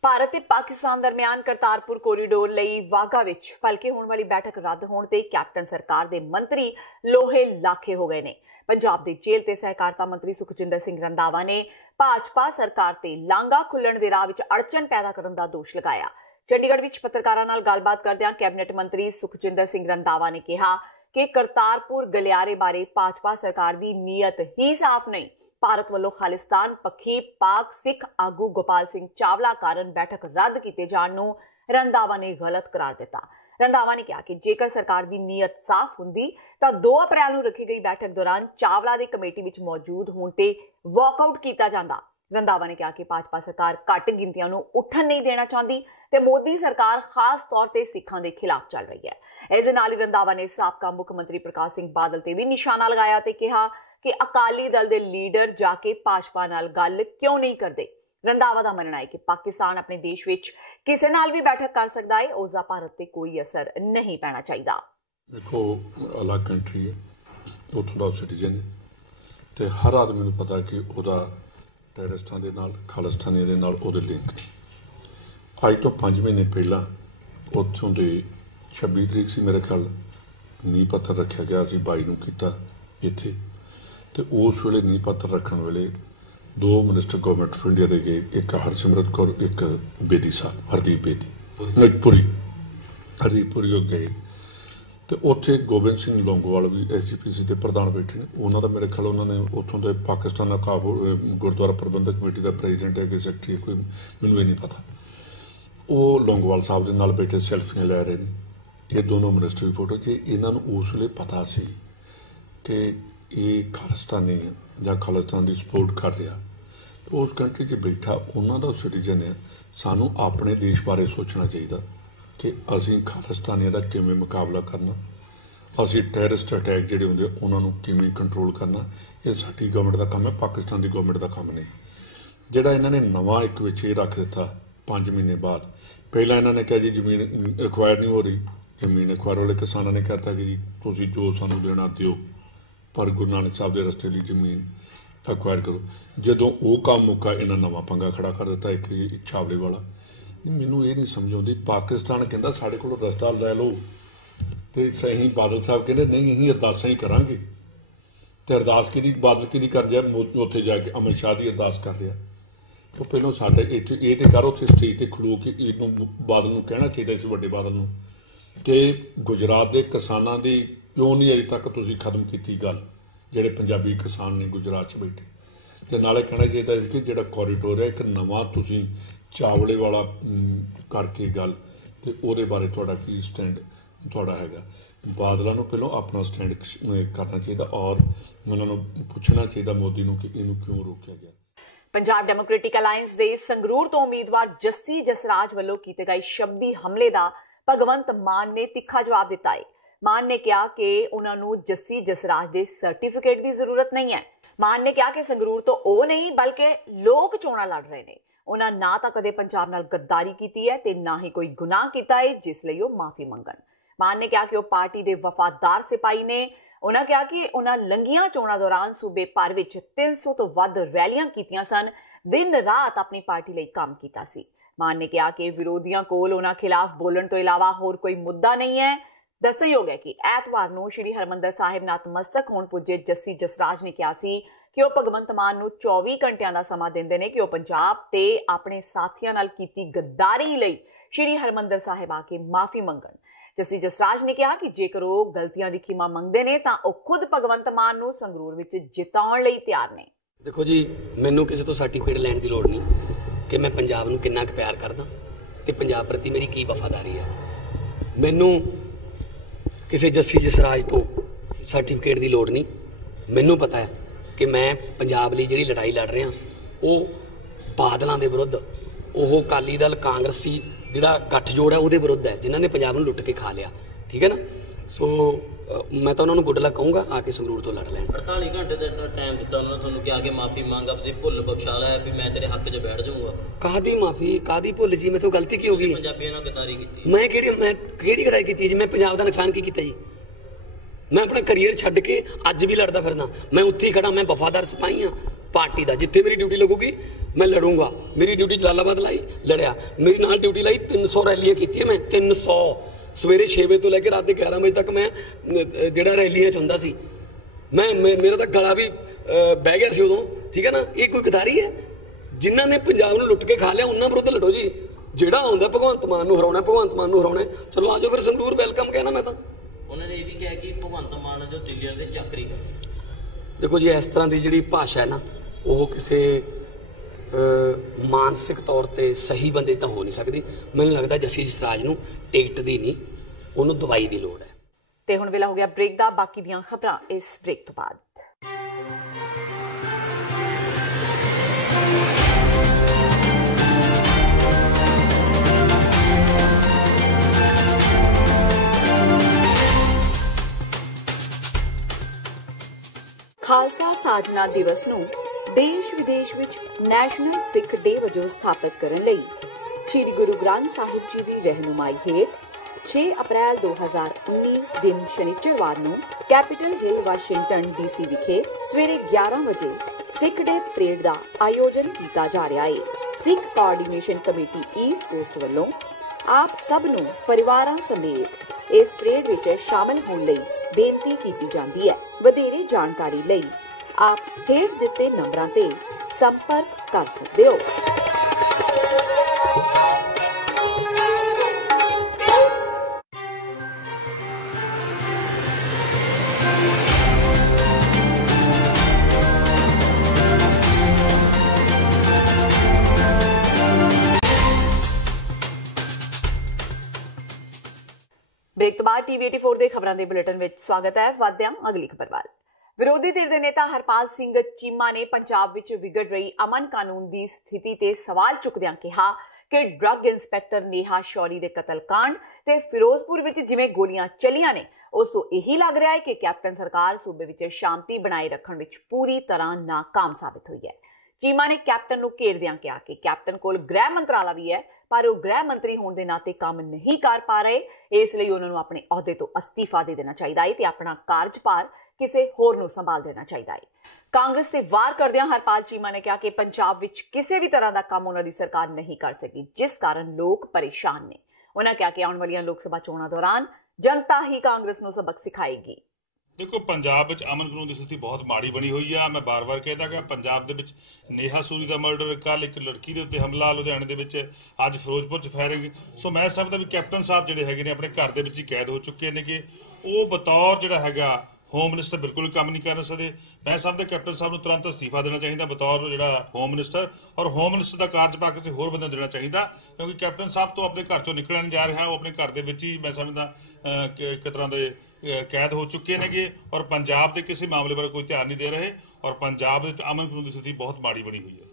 ਭਾਰਤ ਤੇ ਪਾਕਿਸਤਾਨ ਦਰਮਿਆਨ ਕਰਤਾਰਪੁਰ ਕੋਰੀਡੋਰ ਲਈ ਵਾਘਾ ਵਿੱਚ ਭਲਕੇ ਹੋਣ ਵਾਲੀ ਬੈਠਕ ਰੱਦ ਹੋਣ ਤੇ ਕੈਪਟਨ ਸਰਕਾਰ ਦੇ ਮੰਤਰੀ ਲੋਹੇ ਲਾਖੇ ਹੋ ਗਏ ਨੇ। ਪੰਜਾਬ ਦੇ ਜੇਲ੍ਹ ਤੇ ਸਹਿਕਾਰਤਾ ਮੰਤਰੀ ਸੁਖਜਿੰਦਰ ਸਿੰਘ ਰੰਧਾਵਾ ਨੇ ਭਾਜਪਾ ਸਰਕਾਰ ਤੇ ਲਾਂਘਾ ਖੁੱਲਣ ਦੇ ਰਾਹ ਵਿੱਚ ਅੜਚਨ ਪੈਦਾ ਕਰਨ ਦਾ ਦੋਸ਼ ਲਗਾਇਆ। ਚੰਡੀਗੜ੍ਹ ਵਿੱਚ ਪੱਤਰਕਾਰਾਂ ਨਾਲ ਗੱਲਬਾਤ ਕਰਦਿਆਂ ਕੈਬਨਿਟ ਮੰਤਰੀ ਸੁਖਜਿੰਦਰ ਸਿੰਘ ਰੰਧਾਵਾ ਨੇ ਕਿਹਾ ਕਿ ਕਰਤਾਰਪੁਰ ਗਲਿਆਰੇ ਬਾਰੇ ਭਾਜਪਾ ਸਰਕਾਰ ਦੀ ਨੀਅਤ ਹੀ ਸਾਫ਼ ਨਹੀਂ। ਭਾਰਤ ਵੱਲੋਂ ਖਾਲਿਸਤਾਨ ਪੱਖੀ ਪਾਕ ਸਿੱਖ ਆਗੂ ਗੋਪਾਲ ਸਿੰਘ ਚਾਵਲਾ ਕਾਰਨ ਬੈਠਕ ਰੱਦ ਕੀਤੇ ਜਾਣ ਨੂੰ ਰੰਧਾਵਾ ਨੇ ਗਲਤ ਕਰਾਰ ਦਿੱਤਾ। ਰੰਧਾਵਾ ਨੇ ਕਿਹਾ ਕਿ ਜੇਕਰ ਸਰਕਾਰ ਦੀ ਨੀਅਤ ਸਾਫ਼ ਹੁੰਦੀ ਤਾਂ 2 ਅਪ੍ਰੈਲ ਨੂੰ ਰੱਖੀ ਗਈ ਬੈਠਕ ਦੌਰਾਨ ਚਾਵਲਾ ਦੇ ਕਮੇਟੀ ਵਿੱਚ ਮੌਜੂਦ ਹੋਣ ਤੇ ਵਾਕਆਊਟ ਕੀਤਾ ਜਾਂਦਾ। ਰੰਧਾਵਾ ਨੇ ਕਿਹਾ ਕਿ ਭਾਜਪਾ ਸਰਕਾਰ ਘੱਟ ਗਿਣਤੀਆਂ ਨੂੰ ਉੱਠਣ ਨਹੀਂ ਦੇਣਾ ਚਾਹੁੰਦੀ ਤੇ ਮੋਦੀ ਸਰਕਾਰ ਖਾਸ ਤੌਰ ਤੇ ਸਿੱਖਾਂ ਦੇ ਖਿਲਾਫ ਚੱਲ ਰਹੀ ਹੈ। ਇਸ ਦੇ ਨਾਲ ਹੀ ਰੰਧਾਵਾ ਨੇ ਸਾਬਕਾ ਮੁੱਖ ਮੰਤਰੀ ਪ੍ਰਕਾਸ਼ ਸਿੰਘ ਬਾਦਲ ਤੇ ਵੀ ਨਿਸ਼ਾਨਾ ਲਗਾਇਆ ਤੇ ਕਿਹਾ ਕਿ ਅਕਾਲੀ ਦਲ ਦੇ ਲੀਡਰ ਜਾ ਕੇ ਭਾਜਪਾ ਨਾਲ ਗੱਲ ਕਿਉਂ ਨਹੀਂ ਕਰਦੇ। ਰੰਧਾਵਾ ਦਾ ਮੰਨਣਾ ਹੈ ਕਿ ਪਾਕਿਸਤਾਨ ਆਪਣੇ ਦੇਸ਼ ਵਿੱਚ ਕਿਸੇ ਨਾਲ ਵੀ ਬੈਠਕ ਕਰ ਸਕਦਾ ਹੈ, ਉਸ ਦਾ ਭਾਰਤ ਤੇ ਕੋਈ ਅਸਰ ਨਹੀਂ ਪੈਣਾ ਚਾਹੀਦਾ। ਦੇਖੋ ਅਲੱਗ ਕੰਟਰੀ ਹੈ, ਉੱਥੋਂ ਦਾ ਸਿਟੀਜ਼ਨ ਹੈ ਤੇ ਹਰ ਆਦਮੀ ਨੂੰ ਪਤਾ ਕਿ ਉਹਦਾ ਟੈਰਰਿਸਟਾਂ ਦੇ ਨਾਲ ਖਾਲਿਸਤਾਨੀਆਂ ਦੇ ਨਾਲ ਉਹਦੇ ਲਿੰਕ ਨੇ। ਅੱਜ ਤੋਂ 5 ਮਹੀਨੇ ਪਹਿਲਾਂ ਉੱਥੋਂ ਦੇ 26 ਤਰੀਕ ਸੀ ਮੇਰੇ ਖਿਆਲ ਨੀਂਹ ਪੱਥਰ ਰੱਖਿਆ ਗਿਆ ਸੀ, 22 ਨੂੰ ਕੀਤਾ ਇੱਥੇ ਤੇ ਉਸ ਵੇਲੇ ਨੀਂਹ ਪੱਥਰ ਰੱਖਣ ਵੇਲੇ 2 ਮਿਨਿਸਟਰ ਗਵਰਨਮੈਂਟ ਆਫ ਇੰਡੀਆ ਦੇ ਗਏ, ਇੱਕ ਹਰਸਿਮਰਤ ਕੌਰ, ਇੱਕ ਬੇਦੀ ਸਾਹਿਬ ਹਰਦੀਪ ਬੇਦੀ ਹਰਦੀਪ ਪੁਰੀ ਗਏ ਤੇ ਉੱਥੇ ਗੋਬਿੰਦ ਸਿੰਘ ਲੌਂਗੋਵਾਲ ਵੀ SGPC ਦੇ ਪ੍ਰਧਾਨ ਬੈਠੇ ਨੇ। ਉਹਨਾਂ ਦਾ ਮੇਰੇ ਖਿਆਲ ਉਹਨਾਂ ਨੇ ਉੱਥੋਂ ਦੇ ਪਾਕਿਸਤਾਨ ਦਾ ਗੁਰਦੁਆਰਾ ਪ੍ਰਬੰਧਕ ਕਮੇਟੀ ਦਾ ਪ੍ਰੈਜ਼ੀਡੈਂਟ ਹੈ ਕਿ ਸੈਕਟਰੀ ਕੋਈ ਮੈਨੂੰ ਇਹ ਨਹੀਂ ਪਤਾ। ਉਹ ਲੌਂਗੋਵਾਲ ਸਾਹਿਬ ਦੇ ਨਾਲ ਬੈਠੇ ਸੈਲਫੀਆਂ ਲੈ ਰਹੇ ਨੇ। ਇਹ ਦੋਨੋਂ ਮਿਨਿਸਟਰ ਦੀ ਫੋਟੋ ਕਿ ਇਹਨਾਂ ਨੂੰ ਉਸ ਵੇਲੇ ਪਤਾ ਸੀ ਕਿ ਇਹ ਖਾਲਿਸਤਾਨੀ ਜਾਂ ਖਾਲਿਸਤਾਨ ਦੀ ਸਪੋਰਟ ਕਰ ਰਿਹਾ। ਉਸ ਕੰਟਰੀ 'ਚ ਬੈਠਾ ਉਹਨਾਂ ਦਾ ਸਿਟੀਜ਼ਨ ਹੈ। ਸਾਨੂੰ ਆਪਣੇ ਦੇਸ਼ ਬਾਰੇ ਸੋਚਣਾ ਚਾਹੀਦਾ ਕਿ ਅਸੀਂ ਖਾਲਿਸਤਾਨੀਆਂ ਦਾ ਕਿਵੇਂ ਮੁਕਾਬਲਾ ਕਰਨਾ, ਅਸੀਂ ਟੈਰਰਿਸਟ ਅਟੈਕ ਜਿਹੜੇ ਹੁੰਦੇ ਉਹਨਾਂ ਨੂੰ ਕਿਵੇਂ ਕੰਟਰੋਲ ਕਰਨਾ। ਇਹ ਸਾਡੀ ਗਵਰਨਮੈਂਟ ਦਾ ਕੰਮ ਹੈ, ਪਾਕਿਸਤਾਨ ਦੀ ਗਵਰਨਮੈਂਟ ਦਾ ਕੰਮ ਨਹੀਂ। ਜਿਹੜਾ ਇਹਨਾਂ ਨੇ ਨਵਾਂ ਇੱਕ ਵਿੱਚ ਇਹ ਰੱਖ ਦਿੱਤਾ 5 ਮਹੀਨੇ ਬਾਅਦ, ਪਹਿਲਾਂ ਇਹਨਾਂ ਨੇ ਕਿਹਾ ਜੀ ਜ਼ਮੀਨ ਐਕਵਾਇਰ ਨਹੀਂ ਹੋ ਰਹੀ, ਜ਼ਮੀਨ ਐਕਵਾਇਰ ਵਾਲੇ ਕਿਸਾਨਾਂ ਨੇ ਕਹਿਤਾ ਕਿ ਜੀ ਤੁਸੀਂ ਜੋ ਸਾਨੂੰ ਦੇਣਾ ਦਿਓ, ਪਰ ਗੁਰੂ ਨਾਨਕ ਸਾਹਿਬ ਦੇ ਰਸਤੇ ਲਈ ਜ਼ਮੀਨ ਐਕਵਾਇਰ ਕਰੋ। ਜਦੋਂ ਉਹ ਕੰਮ ਮੁੱਕਾ ਇਹਨਾਂ ਨਵਾਂ ਪੰਗਾ ਖੜਾ ਕਰ ਦਿੱਤਾ ਇੱਕ ਛਾਵਲੇ ਵਾਲਾ। ਮੈਨੂੰ ਇਹ ਨਹੀਂ ਸਮਝ ਆਉਂਦੀ, ਪਾਕਿਸਤਾਨ ਕਹਿੰਦਾ ਸਾਡੇ ਕੋਲ ਰਸਤਾ ਲੈ ਲਓ ਤੇ ਸਹੀ ਬਾਦਲ ਸਾਹਿਬ ਕਹਿੰਦੇ ਨਹੀਂ ਅਸੀਂ ਅਰਦਾਸਾਂ ਹੀ ਕਰਾਂਗੇ। ਤੇ ਅਰਦਾਸ ਕਿਹਦੀ ਬਾਦਲ ਕਿਹਦੀ ਕਰ ਰਿਹਾ, ਉੱਥੇ ਜਾ ਕੇ ਅਮਿਤ ਸ਼ਾਹ ਦੀ ਅਰਦਾਸ ਕਰ ਰਿਹਾ। ਉਹ ਪਹਿਲਾਂ ਸਾਡੇ ਇੱਥੇ ਇਹ ਤੇ ਕਰ, ਉੱਥੇ ਸਟੇਜ ਤੇ ਖਲੋ ਕੇ ਇਹਨੂੰ ਬਾਦਲ ਨੂੰ ਕਹਿਣਾ ਚਾਹੀਦਾ ਸੀ, ਵੱਡੇ ਬਾਦਲ ਨੂੰ, ਕਿ ਗੁਜਰਾਤ ਦੇ ਕਿਸਾਨਾਂ ਦੀ ਕਿਉਂ ਨਹੀਂ ਅਜੇ ਤੱਕ ਤੁਸੀਂ ਖਤਮ ਕੀਤੀ ਗੱਲ, ਜਿਹੜੇ ਪੰਜਾਬੀ ਕਿਸਾਨ ਨੇ ਗੁਜਰਾਤ 'ਚ ਬੈਠੇ। ਤੇ ਨਾਲੇ ਕਹਿਣਾ ਚਾਹੀਦਾ ਸੀ ਕਿ ਜਿਹੜਾ ਕੋਰੀਡੋਰ ਹੈ ਇੱਕ ਨਵਾਂ ਤੁਸੀਂ ਚਾਵਲੇ ਵਾਲਾ ਕਰਕੇ ਗੱਲ, ਤੇ ਉਹਦੇ ਬਾਰੇ ਤੁਹਾਡਾ ਕੀ ਸਟੈਂਡ ਤੁਹਾਡਾ ਹੈਗਾ। ਬਾਦਲਾਂ ਨੂੰ ਪਹਿਲਾਂ ਆਪਣਾ ਸਟੈਂਡ ਕਰਨਾ ਚਾਹੀਦਾ ਔਰ ਉਹਨਾਂ ਨੂੰ ਪੁੱਛਣਾ ਚਾਹੀਦਾ ਮੋਦੀ ਨੂੰ ਕਿ ਇਹਨੂੰ ਕਿਉਂ ਰੋਕਿਆ ਗਿਆ। ਪੰਜਾਬ ਡੈਮੋਕ੍ਰੈਟਿਕ ਅਲਾਇੰਸ ਦੇ ਸੰਗਰੂਰ ਤੋਂ ਉਮੀਦਵਾਰ ਜੱਸੀ ਜਸਰਾਜ ਵੱਲੋਂ ਕੀਤੇ ਗਏ ਸ਼ਬਦੀ ਹਮਲੇ ਦਾ ਭਗਵੰਤ ਮਾਨ ਨੇ ਤਿੱਖਾ ਜਵਾਬ ਦਿੱਤਾ ਹੈ। ਮਾਨ ਨੇ ਕਿਹਾ ਕਿ ਉਹਨਾਂ ਨੂੰ ਜੱਸੀ ਜਸਰਾਜ ਦੇ ਸਰਟੀਫਿਕੇਟ ਦੀ ਜ਼ਰੂਰਤ ਨਹੀਂ ਹੈ। ਮਾਨ ਨੇ ਕਿਹਾ ਕਿ ਸੰਗਰੂਰ ਤੋਂ ਉਹ ਨਹੀਂ ਬਲਕਿ ਲੋਕ ਚੋਣਾਂ ਲੜ ਰਹੇ ਨੇ। ਉਹਨਾਂ ਨਾ ਤਾਂ ਕਦੇ ਪੰਜਾਬ ਨਾਲ ਗੱਦਾਰੀ ਕੀਤੀ ਹੈ ਤੇ ਨਾ ਹੀ ਕੋਈ ਗੁਨਾਹ ਕੀਤਾ ਹੈ ਜਿਸ ਲਈ ਉਹ ਮਾਫੀ ਮੰਗਣ। ਮਾਨ ਨੇ ਕਿਹਾ ਕਿ ਉਹ ਪਾਰਟੀ ਦੇ ਵਫਾਦਾਰ ਸਿਪਾਹੀ ਨੇ। ਉਹਨਾਂ ਕਿਹਾ ਕਿ ਉਹਨਾਂ ਲੰਘੀਆਂ ਚੋਣਾਂ ਦੌਰਾਨ ਸੂਬੇ ਭਰ ਵਿੱਚ 300 ਤੋਂ ਵੱਧ ਰੈਲੀਆਂ ਕੀਤੀਆਂ ਸਨ, ਦਿਨ ਰਾਤ ਆਪਣੀ ਪਾਰਟੀ ਲਈ ਕੰਮ ਕੀਤਾ ਸੀ। ਮਾਨ ਨੇ ਕਿਹਾ ਕਿ ਵਿਰੋਧੀਆਂ ਕੋਲ ਉਹਨਾਂ ਖਿਲਾਫ ਬੋਲਣ ਤੋਂ ਇਲਾਵਾ ਹੋਰ ਕੋਈ ਮੁੱਦਾ ਨਹੀਂ ਹੈ। ਦੱਸਣਯੋਗ ਹੈ ਕਿ ਐਤਵਾਰ ਨੂੰ ਸ਼੍ਰੀ ਹਰਿਮੰਦਰ ਸਾਹਿਬ ਨਤਮਸਤਕ ਹੋਣ ਪੁੱਜੇ ਜੱਸੀ ਜਸਰਾਜ ਨੇ ਕਿਹਾ ਸੀ ਕਿ ਉਹ ਭਗਵੰਤ ਮਾਨ ਨੂੰ 24 ਘੰਟਿਆਂ ਦਾ ਸਮਾਂ ਦਿੰਦੇ ਨੇ ਕਿ ਉਹ ਪੰਜਾਬ ਤੇ ਆਪਣੇ ਸਾਥੀਆਂ ਨਾਲ ਕੀਤੀ ਗੱਦਾਰੀ ਲਈ ਸ਼੍ਰੀ ਹਰਿਮੰਦਰ ਸਾਹਿਬ ਆ ਕੇ ਮਾਫੀ ਮੰਗਣ। ਜੱਸੀ ਜਸਰਾਜ ਨੇ ਕਿਹਾ ਕਿ ਜੇਕਰ ਉਹ ਗਲਤੀਆਂ ਦੀ ਖਿਮਾ ਮੰਗਦੇ ਨੇ ਤਾਂ ਉਹ ਖੁਦ ਭਗਵੰਤ ਮਾਨ ਨੂੰ ਸੰਗਰੂਰ ਵਿੱਚ ਜਿਤਾਉਣ ਲਈ ਤਿਆਰ ਨੇ। ਦੇਖੋ ਜੀ, ਮੈਨੂੰ ਕਿਸੇ ਤੋਂ ਸਰਟੀਫਿਕੇਟ ਲੈਣ ਦੀ ਲੋੜ ਨਹੀਂ ਕਿ ਮੈਂ ਪੰਜਾਬ ਨੂੰ ਕਿੰਨਾ ਕੁ ਪਿਆਰ ਕਰਦਾ ਤੇ ਪੰਜਾਬ ਪ੍ਰਤੀ ਮੇਰੀ ਕੀ ਵਫਾਦਾਰੀ ਹੈ। ਮੈਨੂੰ ਕਿਸੇ ਜੱਸੀ ਜਸਰਾਜ ਤੋਂ ਸਰਟੀਫਿਕੇਟ ਦੀ ਲੋੜ ਨਹੀਂ। ਮੈਨੂੰ ਪਤਾ ਹੈ ਕਿ ਮੈਂ ਪੰਜਾਬ ਲਈ ਜਿਹੜੀ ਲੜਾਈ ਲੜ ਰਿਹਾ ਉਹ ਬਾਦਲਾਂ ਦੇ ਵਿਰੁੱਧ, ਉਹ ਅਕਾਲੀ ਦਲ ਕਾਂਗਰਸੀ ਜਿਹੜਾ ਗੱਠਜੋੜ ਹੈ ਉਹਦੇ ਵਿਰੁੱਧ ਹੈ, ਜਿਨ੍ਹਾਂ ਨੇ ਪੰਜਾਬ ਨੂੰ ਲੁੱਟ ਕੇ ਖਾ ਲਿਆ। ਠੀਕ ਹੈ ਨਾ? ਸੋ ਮੈਂ ਤਾਂ ਉਹਨਾਂ ਨੂੰ ਗੁੱਡ ਲੱਕ ਕਹੂੰਗਾ, ਆ ਕੇ ਸੰਗਰੂਰ ਤੋਂ ਲੜ ਲੈਣ। 48 ਘੰਟੇ ਦਾ ਟਾਈਮ ਦਿੱਤਾ ਉਹਨਾਂ ਨੇ ਤੁਹਾਨੂੰ, ਕਿਹਾ ਕਿ ਮਾਫੀ ਮੰਗ, ਆਪਣੀ ਭੁੱਲ ਬਖਸ਼ਾ ਲੈ ਵੀ ਮੈਂ ਤੇਰੇ ਹੱਕ 'ਚ ਬੈਠ ਜਾਊਂਗਾ। ਕਾਹਦੀ ਮਾਫੀ, ਕਾਹਦੀ ਭੁੱਲ ਜੀ? ਮੈਂ ਤੋਂ ਗਲਤੀ ਕੀ ਹੋ ਗਈ? ਪੰਜਾਬੀਆਂ ਨਾਲ ਗੱਦਾਰੀ ਕੀਤੀ। ਮੈਂ ਕਿਹੜੀ ਗੱਦਾਰੀ ਕੀਤੀ ਜੀ? ਮੈਂ ਪੰਜਾਬ ਦਾ ਨੁਕਸਾਨ ਕੀ ਕੀਤਾ ਜੀ? ਮੈਂ ਆਪਣਾ ਕਰੀਅਰ ਛੱਡ ਕੇ ਅੱਜ ਵੀ ਲੜਦਾ ਫਿਰਦਾ। ਮੈਂ ਉੱਥੇ ਹੀ ਖੜਾ, ਮੈਂ ਵਫਾਦਾਰ ਸਿਪਾਹੀ ਹਾਂ ਪਾਰਟੀ ਦਾ। ਜਿੱਥੇ ਮੇਰੀ ਡਿਊਟੀ ਲੱਗੂਗੀ ਮੈਂ ਲੜੂੰਗਾ। ਮੇਰੀ ਡਿਊਟੀ ਜਲਾਲਾਬਾਦ ਲਾਈ, ਲੜਿਆ। ਮੇਰੀ ਨਾਲ ਡਿਊਟੀ ਲਾਈ 300 ਰੈਲੀਆਂ ਕੀਤੀਆਂ ਮੈਂ, 300। ਸਵੇਰੇ 6 ਵਜੇ ਤੋਂ ਲੈ ਕੇ ਰਾਤ ਦੇ 11 ਵਜੇ ਤੱਕ ਮੈਂ ਜਿਹੜਾ ਰੈਲੀਆਂ 'ਚ ਹੁੰਦਾ ਸੀ। ਮੇਰਾ ਤਾਂ ਗਲਾ ਵੀ ਬਹਿ ਗਿਆ ਸੀ ਉਦੋਂ। ਠੀਕ ਹੈ ਨਾ? ਇਹ ਕੋਈ ਗਦਾਰੀ ਹੈ? ਜਿਨ੍ਹਾਂ ਨੇ ਪੰਜਾਬ ਨੂੰ ਲੁੱਟ ਕੇ ਖਾ ਲਿਆ ਉਹਨਾਂ ਵਿਰੁੱਧ ਲੜੋ ਜੀ। ਜਿਹੜਾ ਆਉਂਦਾ ਭਗਵੰਤ ਮਾਨ ਨੂੰ ਹਰਾਉਣਾ, ਭਗਵੰਤ ਮਾਨ ਨੂੰ ਹਰਾਉਣਾ, ਚਲੋ ਆਜੋ ਫਿਰ ਸੰਗਰੂਰ, ਵੈਲਕਮ ਕਹਿਣਾ ਮੈਂ ਤਾਂ। ਉਹਨਾਂ ਨੇ ਇਹ ਵੀ ਕਿਹਾ ਕਿ ਭਗਵੰਤ ਮਾਨ ਜੋ ਦਿੱਲੀ ਵਾਲੇ ਚੱਕਰੀ ਕਰ। ਦੇਖੋ ਜੀ, ਇਸ ਤਰ੍ਹਾਂ ਦੀ ਜਿਹੜੀ ਭਾਸ਼ਾ ਹੈ ਨਾ, ਉਹ ਕਿਸੇ ਮਾਨਸਿਕ ਤੌਰ ਤੇ ਸਹੀ ਬੰਦੇ ਤਾਂ ਹੋ ਨਹੀਂ ਸਕਦੀ। ਮੈਨੂੰ ਲੱਗਦਾ ਜੱਸੀ ਜਸਰਾਜ ਨੂੰ ਟਿਕਟ ਦੀ ਨਹੀਂ, ਉਹਨੂੰ ਦਵਾਈ ਦੀ ਲੋੜ ਹੈ। ਤੇ ਹੁਣ ਵੇਲਾ ਹੋ ਗਿਆ ਬ੍ਰੇਕ ਦਾ। ਬਾਕੀ ਦੀਆਂ ਖਬਰਾਂ ਇਸ ਬ੍ਰੇਕ ਤੋਂ ਬਾਅਦ। ਖਾਲਸਾ ਸਾਜਨਾ ਦਿਵਸ ਨੂੰ ਦੇਸ਼ ਵਿਦੇਸ਼ ਵਿੱਚ ਨੈਸ਼ਨਲ ਸਿੱਖ ਡੇ ਵਜੋਂ ਸਥਾਪਿਤ ਕਰਨ ਲਈ ਸ੍ਰੀ ਗੁਰੂ ਗ੍ਰੰਥ ਸਾਹਿਬ ਜੀ ਦੀ ਰਹਿਨੁਮਾਈ ਹੇਠ 6 ਅਪ੍ਰੈਲ 2019 ਦਿਨ ਸ਼ਨੀਚਰਵਾਰ ਨੂੰ ਕੈਪੀਟਲ ਹਿੱਲ ਵਾਸ਼ਿੰਗਟਨ DC ਵਿਖੇ ਸਵੇਰੇ 11 ਵਜੇ ਸਿੱਖ ਡੇ ਪਰੇਡ ਦਾ ਆਯੋਜਨ ਕੀਤਾ ਜਾ ਰਿਹਾ ਹੈ। ਸਿੱਖ ਕੋਆਰਡੀਨੇਸ਼ਨ ਕਮੇਟੀ ਈਸਟ ਕੋਸਟ ਵੱਲੋਂ ਆਪ ਸਭ ਨੂੰ ਪਰਿਵਾਰਾਂ ਸਮੇਤ ਇਸ ਪਰੇਡ ਵਿੱਚ ਸ਼ਾਮਲ ਹੋਣ ਲਈ ਬੇਨਤੀ ਕੀਤੀ ਜਾਂਦੀ ਹੈ। ਵਧੇਰੇ ਜਾਣਕਾਰੀ ਲਈ ਆਪ ਹੇਠ ਦਿੱਤੇ ਨੰਬਰਾਂ ਤੇ ਸੰਪਰਕ ਕਰ ਸਕਦੇ ਹੋ। ਬ੍ਰੇਕ ਤੋਂ ਬਾਅਦ TV 84 ਦੇ ਖਬਰਾਂ ਦੇ ਬੁਲੇਟਿਨ ਵਿੱਚ ਸਵਾਗਤ ਹੈ। ਵਧਦੇ ਹਾਂ ਅਗਲੀ ਖਬਰ ਵੱਲ। ਵਿਰੋਧੀ ਧਿਰ ਦੇ ਨੇਤਾ ਹਰਪਾਲ ਸਿੰਘ ਚੀਮਾ ਨੇ ਪੰਜਾਬ ਵਿੱਚ ਵਿਗੜ ਰਹੀ ਅਮਨ ਕਾਨੂੰਨ ਦੀ ਸਥਿਤੀ ਤੇ ਸਵਾਲ ਚੁੱਕਦਿਆਂ ਕਿਹਾ ਕਿ ਡਰੱਗ ਇੰਸਪੈਕਟਰ ਨੇਹਾ ਸ਼ੌਰੀ ਦੇ ਕਤਲकांड ਤੇ ਫਿਰੋਜ਼ਪੁਰ ਵਿੱਚ ਜਿਵੇਂ ਗੋਲੀਆਂ ਚੱਲੀਆਂ ਨੇ, ਉਸ ਤੋਂ ਇਹੀ ਲੱਗ ਰਿਹਾ ਹੈ ਕਿ ਕੈਪਟਨ ਸਰਕਾਰ ਸੂਬੇ ਵਿੱਚ ਸ਼ਾਂਤੀ ਬਣਾਏ ਰੱਖਣ ਵਿੱਚ ਪੂਰੀ ਤਰ੍ਹਾਂ ਨਾਕਾਮ ਸਾਬਿਤ ਹੋਈ ਹੈ। ਚੀਮਾ ਨੇ ਕੈਪਟਨ ਨੂੰ ਘੇਰਦਿਆਂ ਕਿਹਾ ਕਿ ਕੈਪਟਨ ਕੋਲ ਗ੍ਰਹਿ ਮੰਤਰਾਲਾ ਵੀ ਹੈ, ਪਰ ਉਹ ਗ੍ਰਹਿ ਮੰਤਰੀ ਹੋਣ ਦੇ ਨਾਤੇ ਕੰਮ ਨਹੀਂ ਕਰ ਪਾ ਰਹੇ। ਇਸ ਲਈ ਉਹਨਾਂ ਨੂੰ ਆਪਣੇ ਅਹੁਦੇ ਤੋਂ ਅਸਤੀਫਾ ਦੇ ਦੇਣਾ ਚਾਹੀਦਾ ਹੈ ਤੇ ਆਪਣਾ ਕਾਰਜਭਾਰ ਕਿਸੇ ਹੋਰ ਨੂੰ ਸੰਭਾਲ ਦੇਣਾ ਚਾਹੀਦਾ ਹੈ। ਕਾਂਗਰਸ ਤੇ ਵਾਰ ਕਰਦਿਆਂ ਹਰਪਾਲ ਚੀਮਾ ਨੇ ਕਿਹਾ ਕਿ ਪੰਜਾਬ ਵਿੱਚ ਕਿਸੇ ਵੀ ਤਰ੍ਹਾਂ ਦਾ ਕੰਮ ਉਹਨਾਂ ਦੀ ਸਰਕਾਰ ਨਹੀਂ ਕਰ ਸਕੀ, ਜਿਸ ਕਾਰਨ ਲੋਕ ਪਰੇਸ਼ਾਨ ਨੇ। ਉਹਨਾਂ ਕਿਹਾ ਕਿ ਆਉਣ ਵਾਲੀਆਂ ਲੋਕ ਸਭਾ ਚੋਣਾਂ ਦੌਰਾਨ ਜਨਤਾ ਹੀ ਕਾਂਗਰਸ ਨੂੰ ਸਬਕ ਸਿਖਾਏਗੀ। ਦੇਖੋ, ਪੰਜਾਬ ਵਿੱਚ ਅਮਨ ਕਾਨੂੰਨ ਦੀ ਸਥਿਤੀ ਬਹੁਤ ਮਾੜੀ ਬਣੀ ਹੋਈ ਆ। ਮੈਂ ਬਾਰ-ਬਾਰ ਕਹਿੰਦਾ ਕਿ ਪੰਜਾਬ ਦੇ ਵਿੱਚ ਨੇਹਾ ਸੂਰੀ ਦਾ ਮਰਡਰ, ਕੱਲ ਇੱਕ ਲੜਕੀ ਦੇ ਉੱਤੇ ਹਮਲਾ ਲੁਧਿਆਣੇ ਦੇ ਵਿੱਚ, ਅੱਜ ਫਿਰੋਜ਼ਪੁਰ 'ਚ ਫਾਇਰਿੰਗ। ਸੋ ਮੈਂ ਸਮਝਦਾ ਵੀ ਕੈਪਟਨ ਸਾਹਿਬ ਜਿਹੜੇ ਹੈਗੇ ਨੇ ਆਪਣੇ ਘਰ ਦੇ ਵਿੱਚ ਹੀ ਕੈਦ ਹੋ ਚੁੱਕੇ ਨੇ ਕਿ ਉਹ ਬਤੌਰ ਜਿਹੜਾ ਹੈਗਾ ਹੋਮ ਮਿਨਿਸਟਰ ਬਿਲਕੁਲ ਕੰਮ ਨਹੀਂ ਕਰ ਸਕਦੇ। ਮੈਂ ਸਮਝਦਾ ਕੈਪਟਨ ਸਾਹਿਬ ਨੂੰ ਤੁਰੰਤ ਅਸਤੀਫਾ ਦੇਣਾ ਚਾਹੀਦਾ ਬਤੌਰ ਜਿਹੜਾ ਹੋਮ ਮਿਨਿਸਟਰ, ਔਰ ਹੋਮ ਮਿਨਿਸਟਰ ਦਾ ਕਾਰਜਭਾਰ ਕਿਸੇ ਹੋਰ ਬੰਦੇ ਨੂੰ ਦੇਣਾ ਚਾਹੀਦਾ, ਕਿਉਂਕਿ ਕੈਪਟਨ ਸਾਹਿਬ ਤੋਂ ਆਪਣੇ ਘਰ ਚੋਂ ਨਿਕਲਣ ਜਾ ਰਿਹਾ। ਉਹ ਆਪਣੇ ਘਰ ਦੇ ਵਿੱਚ ਹੀ ਮੈਂ ਸਮਝਦਾ ਇੱਕ ਤਰ੍ਹਾਂ ਦੇ ਕੈਦ ਹੋ ਚੁੱਕੇ ਨੇਗੇ, ਔਰ ਪੰਜਾਬ ਦੇ ਕਿਸੇ ਮਾਮਲੇ ਬਾਰੇ ਕੋਈ ਧਿਆਨ ਨਹੀਂ ਦੇ ਰਹੇ, ਔਰ ਪੰਜਾਬ ਵਿੱਚ ਅਮਨ ਕਾਨੂੰਨ ਦੀ ਸਥਿਤੀ ਬਹੁਤ ਮਾੜੀ ਬਣੀ ਹੋਈ ਹੈ।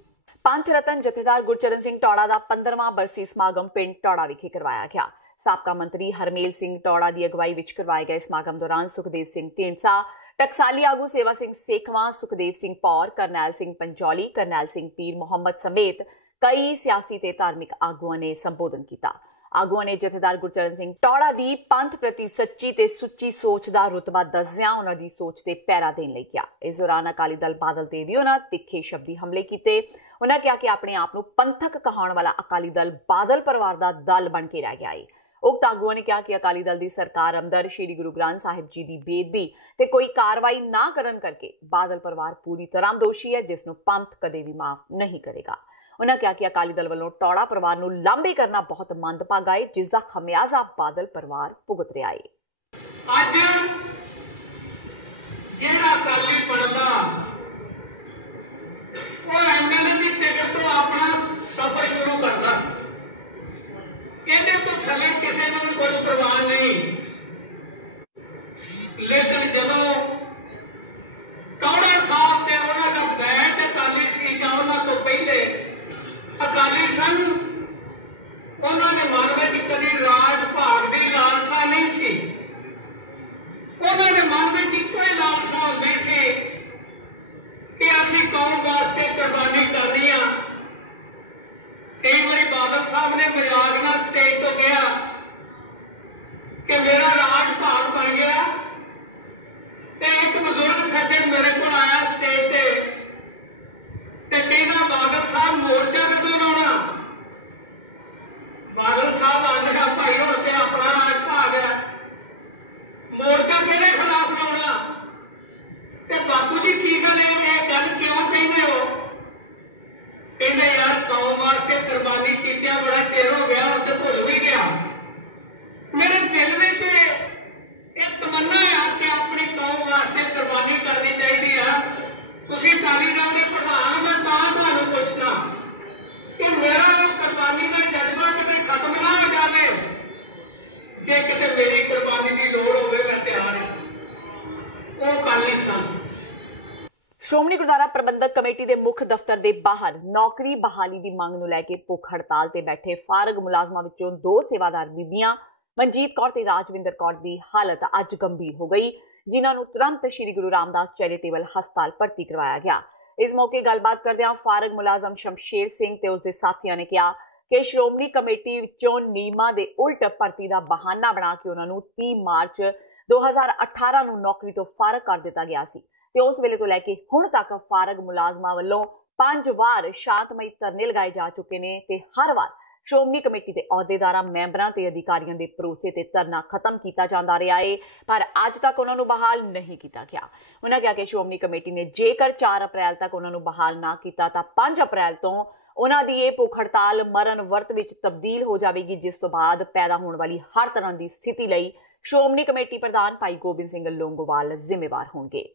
ਪੰਥ ਰਤਨ ਜਥੇਦਾਰ ਗੁਰਚਰਨ ਸਿੰਘ ਟੌੜਾ ਦਾ 15ਵਾਂ ਬਰਸੀ ਸਮਾਗਮ ਪਿੰਡ ਟੌੜਾ ਵਿਖੇ ਕਰਵਾਇਆ ਗਿਆ। ਸਾਬਕਾ ਮੰਤਰੀ ਹਰਮੇਲ ਸਿੰਘ ਟੌੜਾ ਦੀ ਅਗਵਾਈ ਵਿੱਚ ਕਰਵਾਏ ਗਏ ਸਮਾਗਮ ਦੌਰਾਨ ਸੁਖਦੇਵ ਸਿੰਘ ਢੀਂਡਸਾ, ਟਕਸਾਲੀ ਆਗੂ ਸੇਵਾ ਸਿੰਘ ਸੇਖਵਾਂ, ਸੁਖਦੇਵ ਸਿੰਘ ਪੌਰ, ਕਰਨੈਲ ਸਿੰਘ ਪੰਚੌਲੀ, ਕਰਨੈਲ ਸਿੰਘ ਪੀਰ ਮੁਹੰਮਦ ਸਮੇਤ ਕਈ ਸਿਆਸੀ ਤੇ ਧਾਰਮਿਕ ਆਗੂਆਂ ਨੇ ਸੰਬੋਧਨ ਕੀਤਾ। ਆਗੂਆਂ ਨੇ ਜਥੇਦਾਰ ਗੁਰਚਰਨ ਸਿੰਘ ਟੌੜਾ ਦੀ ਪੰਥ ਪ੍ਰਤੀ ਸੱਚੀ ਤੇ ਸੁੱਚੀ ਸੋਚ ਦਾ ਰੁਤਬਾ ਦੱਸਦਿਆਂ ਉਹਨਾਂ ਦੀ ਸੋਚ ਤੇ ਪਹਿਰਾ ਦੇਣ ਲਈ ਕਿਹਾ। ਇਸ ਦੌਰਾਨ ਅਕਾਲੀ ਦਲ ਬਾਦਲ ਤੇ ਵੀ ਉਹਨਾਂ ਤਿੱਖੇ ਸ਼ਬਦੀ ਹਮਲੇ ਕੀਤੇ। ਉਹਨਾਂ ਕਿਹਾ ਕਿ ਆਪਣੇ ਆਪ ਨੂੰ ਪੰਥਕ ਕਹਾਉਣ ਵਾਲਾ ਅਕਾਲੀ ਦਲ ਬਾਦਲ ਪਰਿਵਾਰ ਦਾ ਦਲ ਬਣ ਕੇ ਰਹਿ ਗਿਆ ਹੈ। ਉਕਤ ਆਗੂਆਂ ਨੇ ਕਿਹਾ ਕਿ ਅਕਾਲੀ ਦਲ ਦੀ ਸਰਕਾਰ ਅੰਦਰ ਸ਼੍ਰੀ ਗੁਰੂ ਗ੍ਰੰਥ ਸਾਹਿਬ ਜੀ ਦੀ ਬੇਅਦਬੀ ਤੇ ਕੋਈ ਕਾਰਵਾਈ ਨਾ ਕਰਨ ਕਰਕੇ ਬਾਦਲ ਪਰਿਵਾਰ ਪੂਰੀ ਤਰ੍ਹਾਂ ਦੋਸ਼ੀ ਹੈ, ਜਿਸ ਨੂੰ ਪੰਥ ਕਦੇ ਵੀ ਮਾਫ ਨਹੀਂ ਕਰੇਗਾ। ਉਹਨਾਂ ਕਿਹਾ ਕਿ ਅਕਾਲੀ ਦਲ ਵੱਲੋਂ ਟੌੜਾ ਪਰਿਵਾਰ ਨੂੰ ਲਾਂਭੇ ਕਰਨਾ ਬਹੁਤ ਮੰਦਭਾਗਾ ਹੈ, ਜਿਸ ਦਾ ਖਮਿਆਜ਼ਾ ਬਾਦਲ ਪਰਿਵਾਰ ਭੁਗਤ ਰਿਹਾ ਹੈ। ਅੱਜ ਜਿਹੜਾ ਅਕਾਲੀ ਬਣਦਾ ਉਹ ਐਮਐਲਏ ਦੀ ਟਿਕਟ ਤੋਂ ਆਪਣਾ ਸਫ਼ਰ ਸ਼ੁਰੂ ਕਰਦਾ, ਇਹਦੇ ਤੋਂ ਥੱਲੇ ਕਿਸੇ ਨੂੰ ਵੀ ਕੋਈ ਪ੍ਰਵਾਹ ਨਹੀਂ। ਲੇਕਿਨ ਜਦੋਂ ਟੌੜਾ ਸਾਹਿਬ ਤੇ ਉਹਨਾਂ ਦਾ ਬੈਚ ਅਕਾਲੀ ਸੀ ਜਾਂ ਉਹਨਾਂ ਤੋਂ ਪਹਿਲੇ ਅਕਾਲੀ ਸਨ, ਉਹਨਾਂ ਦੇ ਮਨ ਵਿੱਚ ਕਦੀ ਰਾਜ ਭਾਗ ਦੀ ਲਾਲਸਾ ਨਹੀਂ ਸੀ। ਉਹਨਾਂ ਦੇ ਮਨ ਵਿੱਚ ਇੱਕੋ ਹੀ ਲਾਲਸਾ ਹੁੰਦੀ ਸੀ ਕਿ ਅਸੀਂ ਕੌਮ ਵਾਸਤੇ ਕੁਰਬਾਨੀ ਕਰਨੀ ਆ। ਕਈ ਵਾਰੀ ਬਾਦਲ ਸਾਹਿਬ ਨੇ ਮਜ਼ਾਕ ਨਾਲ ਸਟੇਜ ਤੋਂ ਕਿਹਾ ਕਿ ਮੇਰਾ ਰਾਜ ਭਾਗ ਬਣ ਗਿਆ, ਤੇ ਇੱਕ ਬਜ਼ੁਰਗ ਸੱਜਣ ਮੇਰੇ ਕੋਲ ਆਇਆ ਸਟੇਜ ਤੇ ਕਹਿੰਦਾ ਬਾਦਲ ਸਾਹਿਬ ਮੋਰਚਾ ਕਦੋਂ ਲਾਉਣਾ। ਬਾਦਲ ਸਾਹਿਬ ਆਂਦਾ ਭਾਈ ਹੁਣ ਤੇ ਆਪਣਾ ਰਾਜ ਭਾਗ ਹੈ, ਮੋਰਚਾ ਕਿਹੜੇ ਖਿਲਾਫ ਲਾਉਣਾ। ਤੇ ਬਾਪੂ ਜੀ ਕੀ ਗੱਲ ਇਹ ਗੱਲ ਕਿਉਂ ਕਹਿੰਦੇ ਹੋ? ਕਹਿੰਦੇ ਯਾਰ ਕੌਮ ਵਾਸਤੇ ਕੁਰਬਾਨੀ ਕੀਤਿਆਂ ਬੜਾ ਚਿਰ ਹੋ ਗਿਆ, ਉਹ ਤੇ ਭੁੱਲ ਵੀ ਗਿਆ। ਮੇਰੇ ਦਿਲ ਵਿੱਚ ਇਹ ਤਮੰਨਾ ਆ ਕਿ ਆਪਣੀ ਕੌਮ ਵਾਸਤੇ ਕੁਰਬਾਨੀ ਕਰਨੀ ਚਾਹੀਦੀ ਆ। ਤੁਸੀਂ ਅਕਾਲੀ ਦਲ ਦੇ ਪ੍ਰਧਾਨ, ਮੈਂ ਤਾਂ ਤੁਹਾਨੂੰ ਪੁੱਛਣਾ ਕਿ ਮੇਰਾ ਕੁਰਬਾਨੀ ਦਾ ਜਜ਼ਬਾ ਕਿਤੇ ਖਤਮ ਨਾ ਹੋ ਜਾਵੇ। ਜੇ ਕਿਤੇ ਮੇਰੀ ਕੁਰਬਾਨੀ ਦੀ ਲੋੜ ਹੋਵੇ ਮੈਂ ਤਿਆਰ ਹਾਂ। ਉਹ ਅਕਾਲੀ ਸਨ। ਸ਼੍ਰੋਮਣੀ ਗੁਰਦੁਆਰਾ ਪ੍ਰਬੰਧਕ ਕਮੇਟੀ ਦੇ ਮੁੱਖ ਦਫ਼ਤਰ ਦੇ ਬਾਹਰ ਨੌਕਰੀ ਬਹਾਲੀ ਦੀ ਮੰਗ ਨੂੰ ਲੈ ਕੇ ਭੁੱਖ ਹੜਤਾਲ ਤੇ ਬੈਠੇ ਫਾਰਗ ਮੁਲਾਜ਼ਮਾਂ ਵਿੱਚੋਂ 2 ਸੇਵਾਦਾਰ ਬੀਬੀਆਂ ਮਨਜੀਤ ਕੌਰ ਤੇ ਰਾਜਵਿੰਦਰ ਕੌਰ ਦੀ ਹਾਲਤ ਅੱਜ ਗੰਭੀਰ ਹੋ ਗਈ, ਜਿਨ੍ਹਾਂ ਨੂੰ ਤੁਰੰਤ ਸ਼੍ਰੀ ਗੁਰੂ ਰਾਮਦਾਸ ਚੈਰੀਟੇਬਲ ਹਸਪਤਾਲ ਭਰਤੀ ਕਰਵਾਇਆ ਗਿਆ। ਇਸ ਮੌਕੇ ਗੱਲਬਾਤ ਕਰਦਿਆਂ ਫਾਰਗ ਮੁਲਾਜ਼ਮ ਸ਼ਮਸ਼ੇਰ ਸਿੰਘ ਤੇ ਉਸਦੇ ਸਾਥੀਆਂ ਨੇ ਕਿਹਾ ਕਿ ਸ਼੍ਰੋਮਣੀ ਕਮੇਟੀ ਵਿੱਚੋਂ ਨਿਯਮਾਂ ਦੇ ਉਲਟ ਭਰਤੀ ਦਾ ਬਹਾਨਾ ਬਣਾ ਕੇ ਉਹਨਾਂ ਨੂੰ 30 ਮਾਰਚ 2018 ਨੂੰ ਨੌਕਰੀ ਤੋਂ ਫਾਰਗ ਕਰ ਦਿੱਤਾ ਗਿਆ ਸੀ ਤੇ ਉਸ ਵੇਲੇ ਤੋਂ ਲੈ ਕੇ ਹੁਣ ਤੱਕ ਫਾਰਗ ਮੁਲਾਜ਼ਮਾਂ ਵੱਲੋਂ 5 ਵਾਰ ਸ਼ਾਂਤਮਈ ਧਰਨੇ ਲਗਾਏ ਜਾ ਚੁੱਕੇ ਨੇ ਤੇ ਹਰ ਵਾਰ ਸ਼੍ਰੋਮਣੀ ਕਮੇਟੀ ਦੇ ਅਹੁਦੇਦਾਰਾਂ, ਮੈਂਬਰਾਂ ਤੇ ਅਧਿਕਾਰੀਆਂ ਦੇ ਭਰੋਸੇ ਤੇ ਧਰਨਾ ਖਤਮ ਕੀਤਾ ਜਾਂਦਾ ਰਿਹਾ ਹੈ, ਪਰ ਅੱਜ ਤੱਕ ਉਹਨਾਂ ਨੂੰ ਬਹਾਲ ਨਹੀਂ ਕੀਤਾ ਗਿਆ। ਉਹਨਾਂ ਕਿਹਾ ਕਿ ਸ਼੍ਰੋਮਣੀ ਕਮੇਟੀ ਨੇ ਜੇਕਰ 4 ਅਪ੍ਰੈਲ ਤੱਕ ਉਹਨਾਂ ਨੂੰ ਬਹਾਲ ਨਾ ਕੀਤਾ ਤਾਂ 5 ਅਪ੍ਰੈਲ ਤੋਂ ਉਹਨਾਂ ਦੀ ਇਹ ਭੁੱਖ ਹੜਤਾਲ ਮਰਨ ਵਰਤ ਵਿੱਚ ਤਬਦੀਲ ਹੋ ਜਾਵੇਗੀ, ਜਿਸ ਤੋਂ ਬਾਅਦ ਪੈਦਾ ਹੋਣ ਵਾਲੀ ਹਰ ਤਰ੍ਹਾਂ ਦੀ ਸਥਿਤੀ ਲਈ ਸ਼੍ਰੋਮਣੀ ਕਮੇਟੀ ਪ੍ਰਧਾਨ ਭਾਈ ਗੋਬਿੰਦ ਸਿੰਘ ਲੋਂਗੋਵਾਲ ਜ਼ਿੰਮੇਵਾਰ ਹੋਣਗੇ।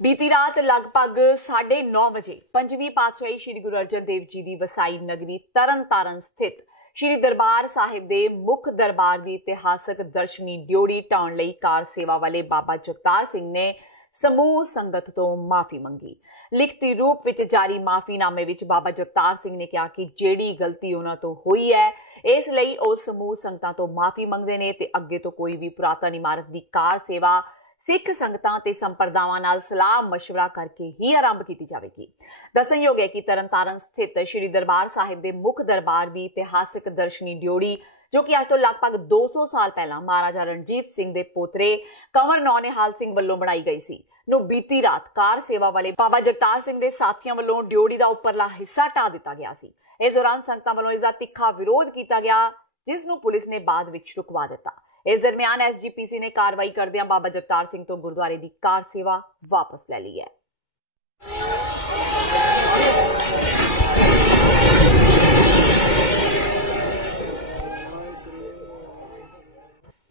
ਬੀਤੀ ਰਾਤ ਲਗਭਗ 9:30 ਵਜੇ 5ਵੀਂ ਪਾਤਸ਼ਾਹੀ ਸ਼੍ਰੀ ਗੁਰੂ ਅਰਜਨ ਦੇਵ ਜੀ ਦੀ ਵਸਾਈ ਨਗਰੀ ਤਰਨਤਾਰਨ ਸਥਿਤ ਸ਼੍ਰੀ ਦਰਬਾਰ ਸਾਹਿਬ ਦੇ ਮੁੱਖ ਦਰਬਾਰ ਦੀ ਇਤਿਹਾਸਕ ਦਰਸ਼ਨੀ ਡਿਓੜੀ ਢਾਉਣ ਲਈ ਕਾਰ ਸੇਵਾ ਵਾਲੇ ਬਾਬਾ ਜਗਤਾਰ ਸਿੰਘ ਨੇ ਸਮੂਹ ਸੰਗਤ ਤੋਂ ਮਾਫੀ ਮੰਗੀ। ਲਿਖਤੀ ਰੂਪ ਵਿੱਚ ਜਾਰੀ ਮਾਫੀਨਾਮੇ ਵਿੱਚ ਬਾਬਾ ਜਗਤਾਰ ਸਿੰਘ ਨੇ ਕਿਹਾ ਕਿ ਜਿਹੜੀ ਗਲਤੀ ਉਹਨਾਂ ਤੋਂ ਹੋਈ ਹੈ, ਇਸ ਲਈ ਉਹ ਸਮੂਹ ਸੰਗਤਾਂ ਤੋਂ ਮਾਫੀ ਮੰਗਦੇ ਨੇ ਤੇ ਅੱਗੇ ਤੋਂ ਕੋਈ ਵੀ ਪੁਰਾਤਨ ਇਮਾਰਤ ਦੀ ਕਾਰ ਸੇਵਾ ਸਿੱਖ ਸੰਗਤਾਂ ਤੇ ਸੰਪਰਦਾਵਾਂ ਨਾਲ ਸਲਾਹ ਮਸ਼ਵਰਾ ਕਰਕੇ ਹੀ ਆਰੰਭ ਕੀਤੀ ਜਾਵੇਗੀ। ਦੱਸਣਯੋਗ ਹੈ ਕਿ ਤਰਨਤਾਰਨ ਸਥਿਤ ਸ਼੍ਰੀ ਦਰਬਾਰ ਸਾਹਿਬ ਦੇ ਮੁੱਖ ਦਰਬਾਰ ਦੀ ਇਤਿਹਾਸਕ ਦਰਸ਼ਨੀ ਡਿਓੜੀ, ਜੋ ਕਿ ਅੱਜ ਤੋਂ ਲਗਭਗ 200 ਸਾਲ ਪਹਿਲਾਂ ਮਹਾਰਾਜਾ ਰਣਜੀਤ ਸਿੰਘ ਦੇ ਪੋਤਰੇ ਕੰਵਰ ਨੌਨਿਹਾਲ ਸਿੰਘ ਵੱਲੋਂ ਬਣਾਈ ਗਈ ਸੀ, ਨੂੰ ਬੀਤੀ ਰਾਤ ਕਾਰ ਸੇਵਾ ਵਾਲੇ ਬਾਬਾ ਜਗਤਾਰ ਸਿੰਘ ਦੇ ਸਾਥੀਆਂ ਵੱਲੋਂ ਡਿਓੜੀ ਦਾ ਉੱਪਰਲਾ ਹਿੱਸਾ ਢਾਹ ਦਿੱਤਾ ਗਿਆ ਸੀ। ਇਸ ਦੌਰਾਨ ਸੰਗਤਾਂ ਵੱਲੋਂ ਇਸ ਦਾ ਤਿੱਖਾ ਵਿਰੋਧ ਕੀਤਾ ਗਿਆ, ਜਿਸ ਨੂੰ ਪੁਲਿਸ ਨੇ ਬਾਅਦ ਵਿੱਚ ਰੁਕਵਾ ਦਿੱਤਾ। ਇਸ ਦਰਮਿਆਨ ਐਸਜੀਪੀਸੀ ਨੇ ਕਾਰਵਾਈ ਕਰਦਿਆਂ ਬਾਬਾ ਜਗਤਾਰ ਸਿੰਘ ਤੋਂ ਗੁਰਦੁਆਰੇ ਦੀ ਕਾਰ ਸੇਵਾ ਵਾਪਸ ਲੈ ਲਈ ਹੈ।